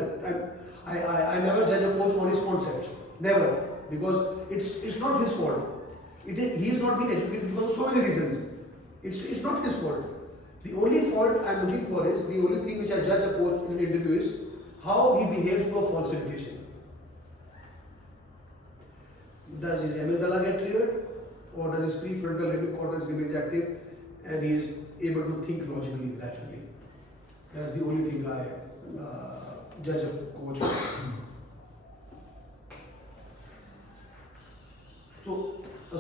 I never judge a coach on his concepts. Never. Because it's not his fault. He is not being educated because of so many reasons. It's not his fault. The only fault I'm looking for is, the only thing which I judge a coach in an interview is how he behaves to a falsification. Does his amygdala get triggered, or does his prefrontal limbic cortex remains active and he is able to think logically, rationally? That's the only thing I judge a coach on.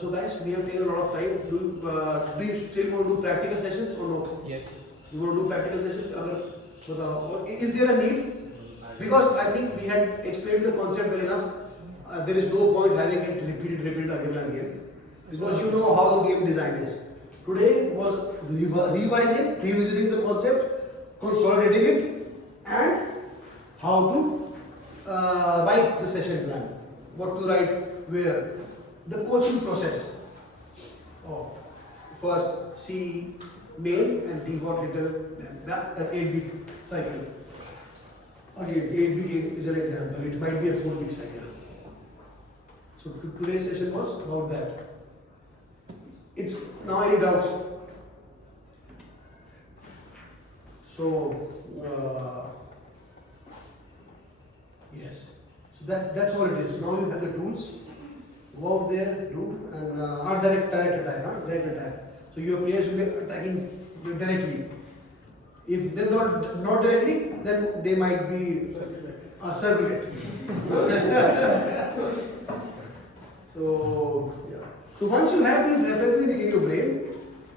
So guys, we have taken a lot of time. Do you still want to do practical sessions or no? Yes. You want to do practical sessions? Is there a need? Because I think we had explained the concept well enough. There is no point having it repeated again and again. Because you know how the game design is. Today was revisiting the concept, consolidating it, and how to write the session plan. What to write where. The coaching process. First see main and devote little, that 8-week cycle. Again, 8-week is an example. It might be a 4-week cycle. So today's session was about that. It's now any doubts? So yes. So that's all it is. Now you have the tools. Go out there, do, and direct attack. So your players will be attacking directly. If they're not directly, then they might be circulate. So once you have these references in your brain,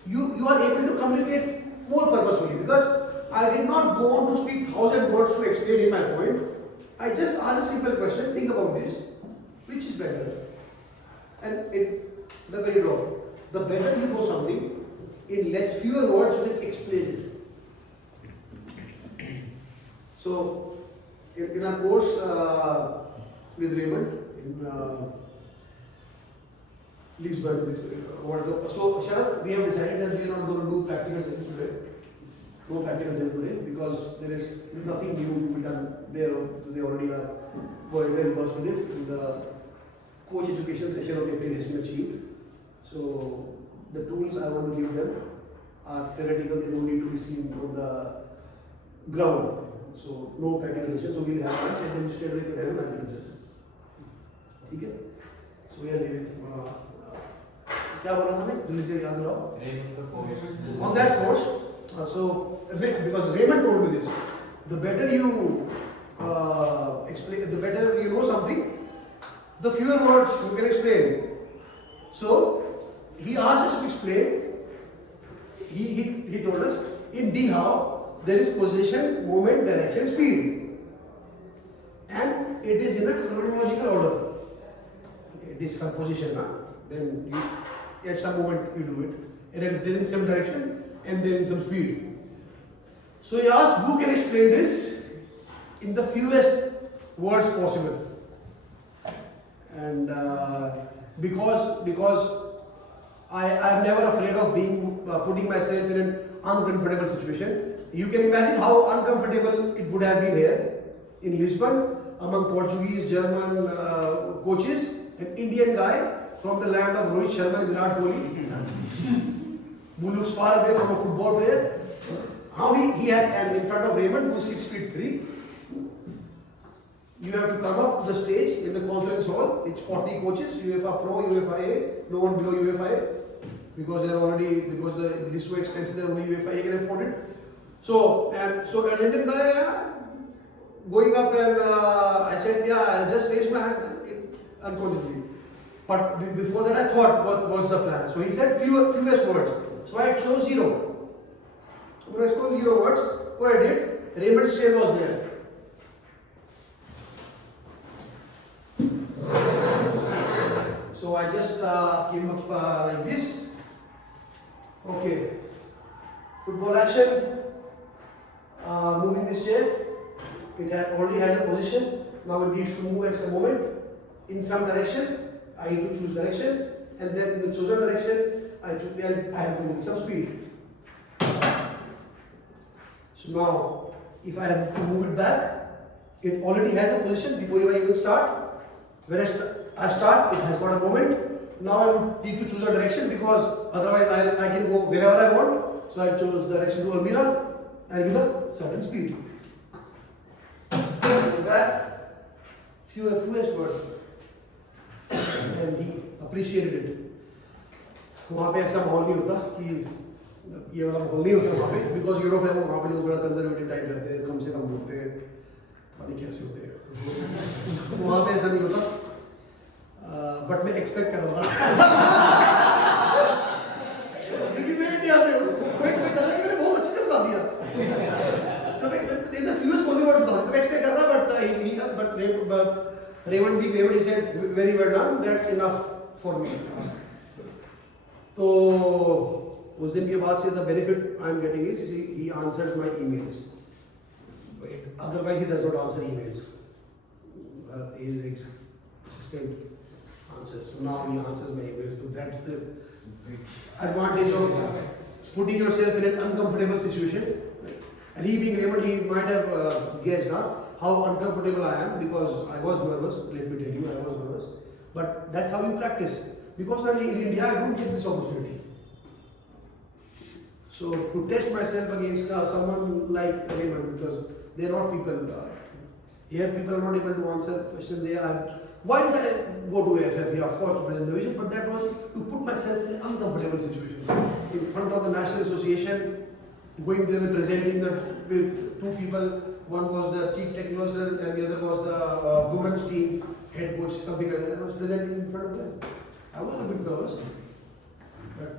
you are able to communicate more purposefully. Because I did not go on to speak 1,000 words to explain my point. I just asked a simple question. Think about this: which is better? And the very wrong. The better you know something, in fewer words you can explain it. So, in our course with Raymond in Lisbon, World Cup. So, Sharad, we have decided that we are not going to do practical sessions today. No practical sessions today, because there is nothing new to be done there. They already are very well versed with it. And the coach education session objective has been achieved. So the tools I want to give them are theoretical, they don't need to be seen on the ground. So no practical session, so we'll have lunch and then straight away we'll have a practical session. Okay? So we are leaving. क्या बोला था मैं? जल्दी से याद दिलाओ. On that course, because Raymond told me this, the better you explain, the better you know something, the fewer words you can explain. So he asked us to explain. He told us in D how there is position, movement, direction, speed, and it is in a chronological order. It is some position, then at some moment you do it, and then in some direction, and then in some speed. So he asked who can explain this in the fewest words possible. And because I am never afraid of putting myself in an uncomfortable situation. You can imagine how uncomfortable it would have been here in Lisbon among Portuguese, German coaches, an Indian guy from the land of Rohit Sharma and Virat Kohli, who looks far away from a football player. How he had, and in front of Raymond, who is 6'3". You have to come up to the stage in the conference hall. It's 40 coaches, UEFA Pro, UEFA A, no one below UEFA A, because it is so expensive that only UEFA A can afford it. So an Indian guy going up, and I said, I just raised my hand. unconsciously. But before that, I thought, what's the plan? So he said fewest words. So I chose 0. So when I chose 0 words, what I did, Raymond's chair was there. So I just came up like this. Okay. Football action. Moving this chair. It already has a position. Now it needs to move at some moment in some direction. I need to choose direction, and then in the chosen direction, I have to move with some speed. So now, if I have to move it back, it already has a position before I even start. When I start, it has got a moment. Now I would need to choose a direction because otherwise I can go wherever I want. So I chose direction to Almira and with a certain speed. Back, fewest words. And he appreciated it. वहाँ पे ऐसा माहौल नहीं होता कि ये वाला माहौल नहीं होता वहाँ पे because यूरोप है वो वहाँ पे लोग बड़ा कंजर्वेटिव टाइप रहते हैं कम से कम बोलते हैं पता नहीं कैसे होते हैं वहाँ पे ऐसा नहीं होता बट मैं एक्सपेक्ट कर रहा हूँ क्योंकि मेरे इंडिया से मैं एक्सपेक्ट कर रहा कि मैंने बहुत अच्छे से बता दिया तब एक द फ्यूएस्ट पॉजिटिव वर्ड बता तब एक्सपेक्ट कर रहा but Raymond being Raymond, he said, very well done, that's enough for me. तो उस दिन के बाद से the benefit I am getting is he answers my emails. Otherwise he does not answer emails. His assistant answers. So now he answers my emails. So that's the advantage of putting yourself in an uncomfortable situation. And he being Raymond, he might have guessed how uncomfortable I am because I was nervous, let me tell you, I was nervous. But that's how you practice. Because in India, I don't get this opportunity. So to test myself against someone like Raymond, because they are not people, here people are not able to answer questions. Why did I go to AFF? Yeah, of course, to present the vision, but that was to put myself in an uncomfortable situation. In front of the National Association, going there and presenting with 2 people. One was the chief technology and the other was the women's team head coach, something like that. I was presenting in front of them. I was a bit nervous, but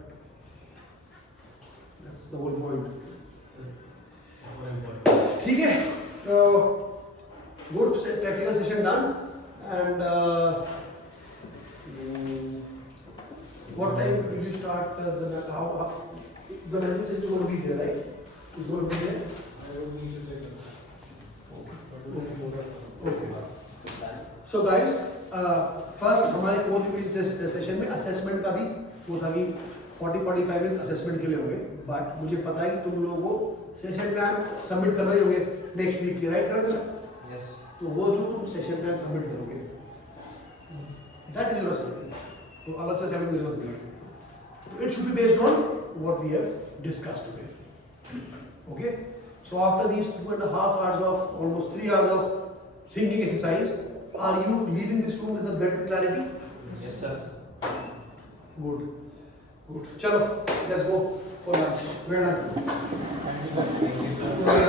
that's the whole point. ठीक है, good practical session done, and what time will you start the manifest is going to be there, right? It's going to be there. I would need to check it. Okay. So guys, first हमारे course के session में assessment का भी वो था कि 40-45 minute assessment के लिए होंगे, बट मुझे पता है कि तुम लोगों को सेशन प्लान सबमिट कर रहे होंगे नेक्स्ट वीक के, राइट करेक्ट? यस। तो वो जो तुम सेशन प्लान सबमिट करोगे दैट इज योर असाइनमेंट, तो अलग से सबमिट की जरूरत नहीं है. It should be based on what we have discussed today. Okay? So after these 2.5 hours of almost 3 hours of thinking exercise, are you leaving this room with a better clarity? Yes, sir. Good. Good. Chalo, let's go for lunch. Well done. Thank you, sir.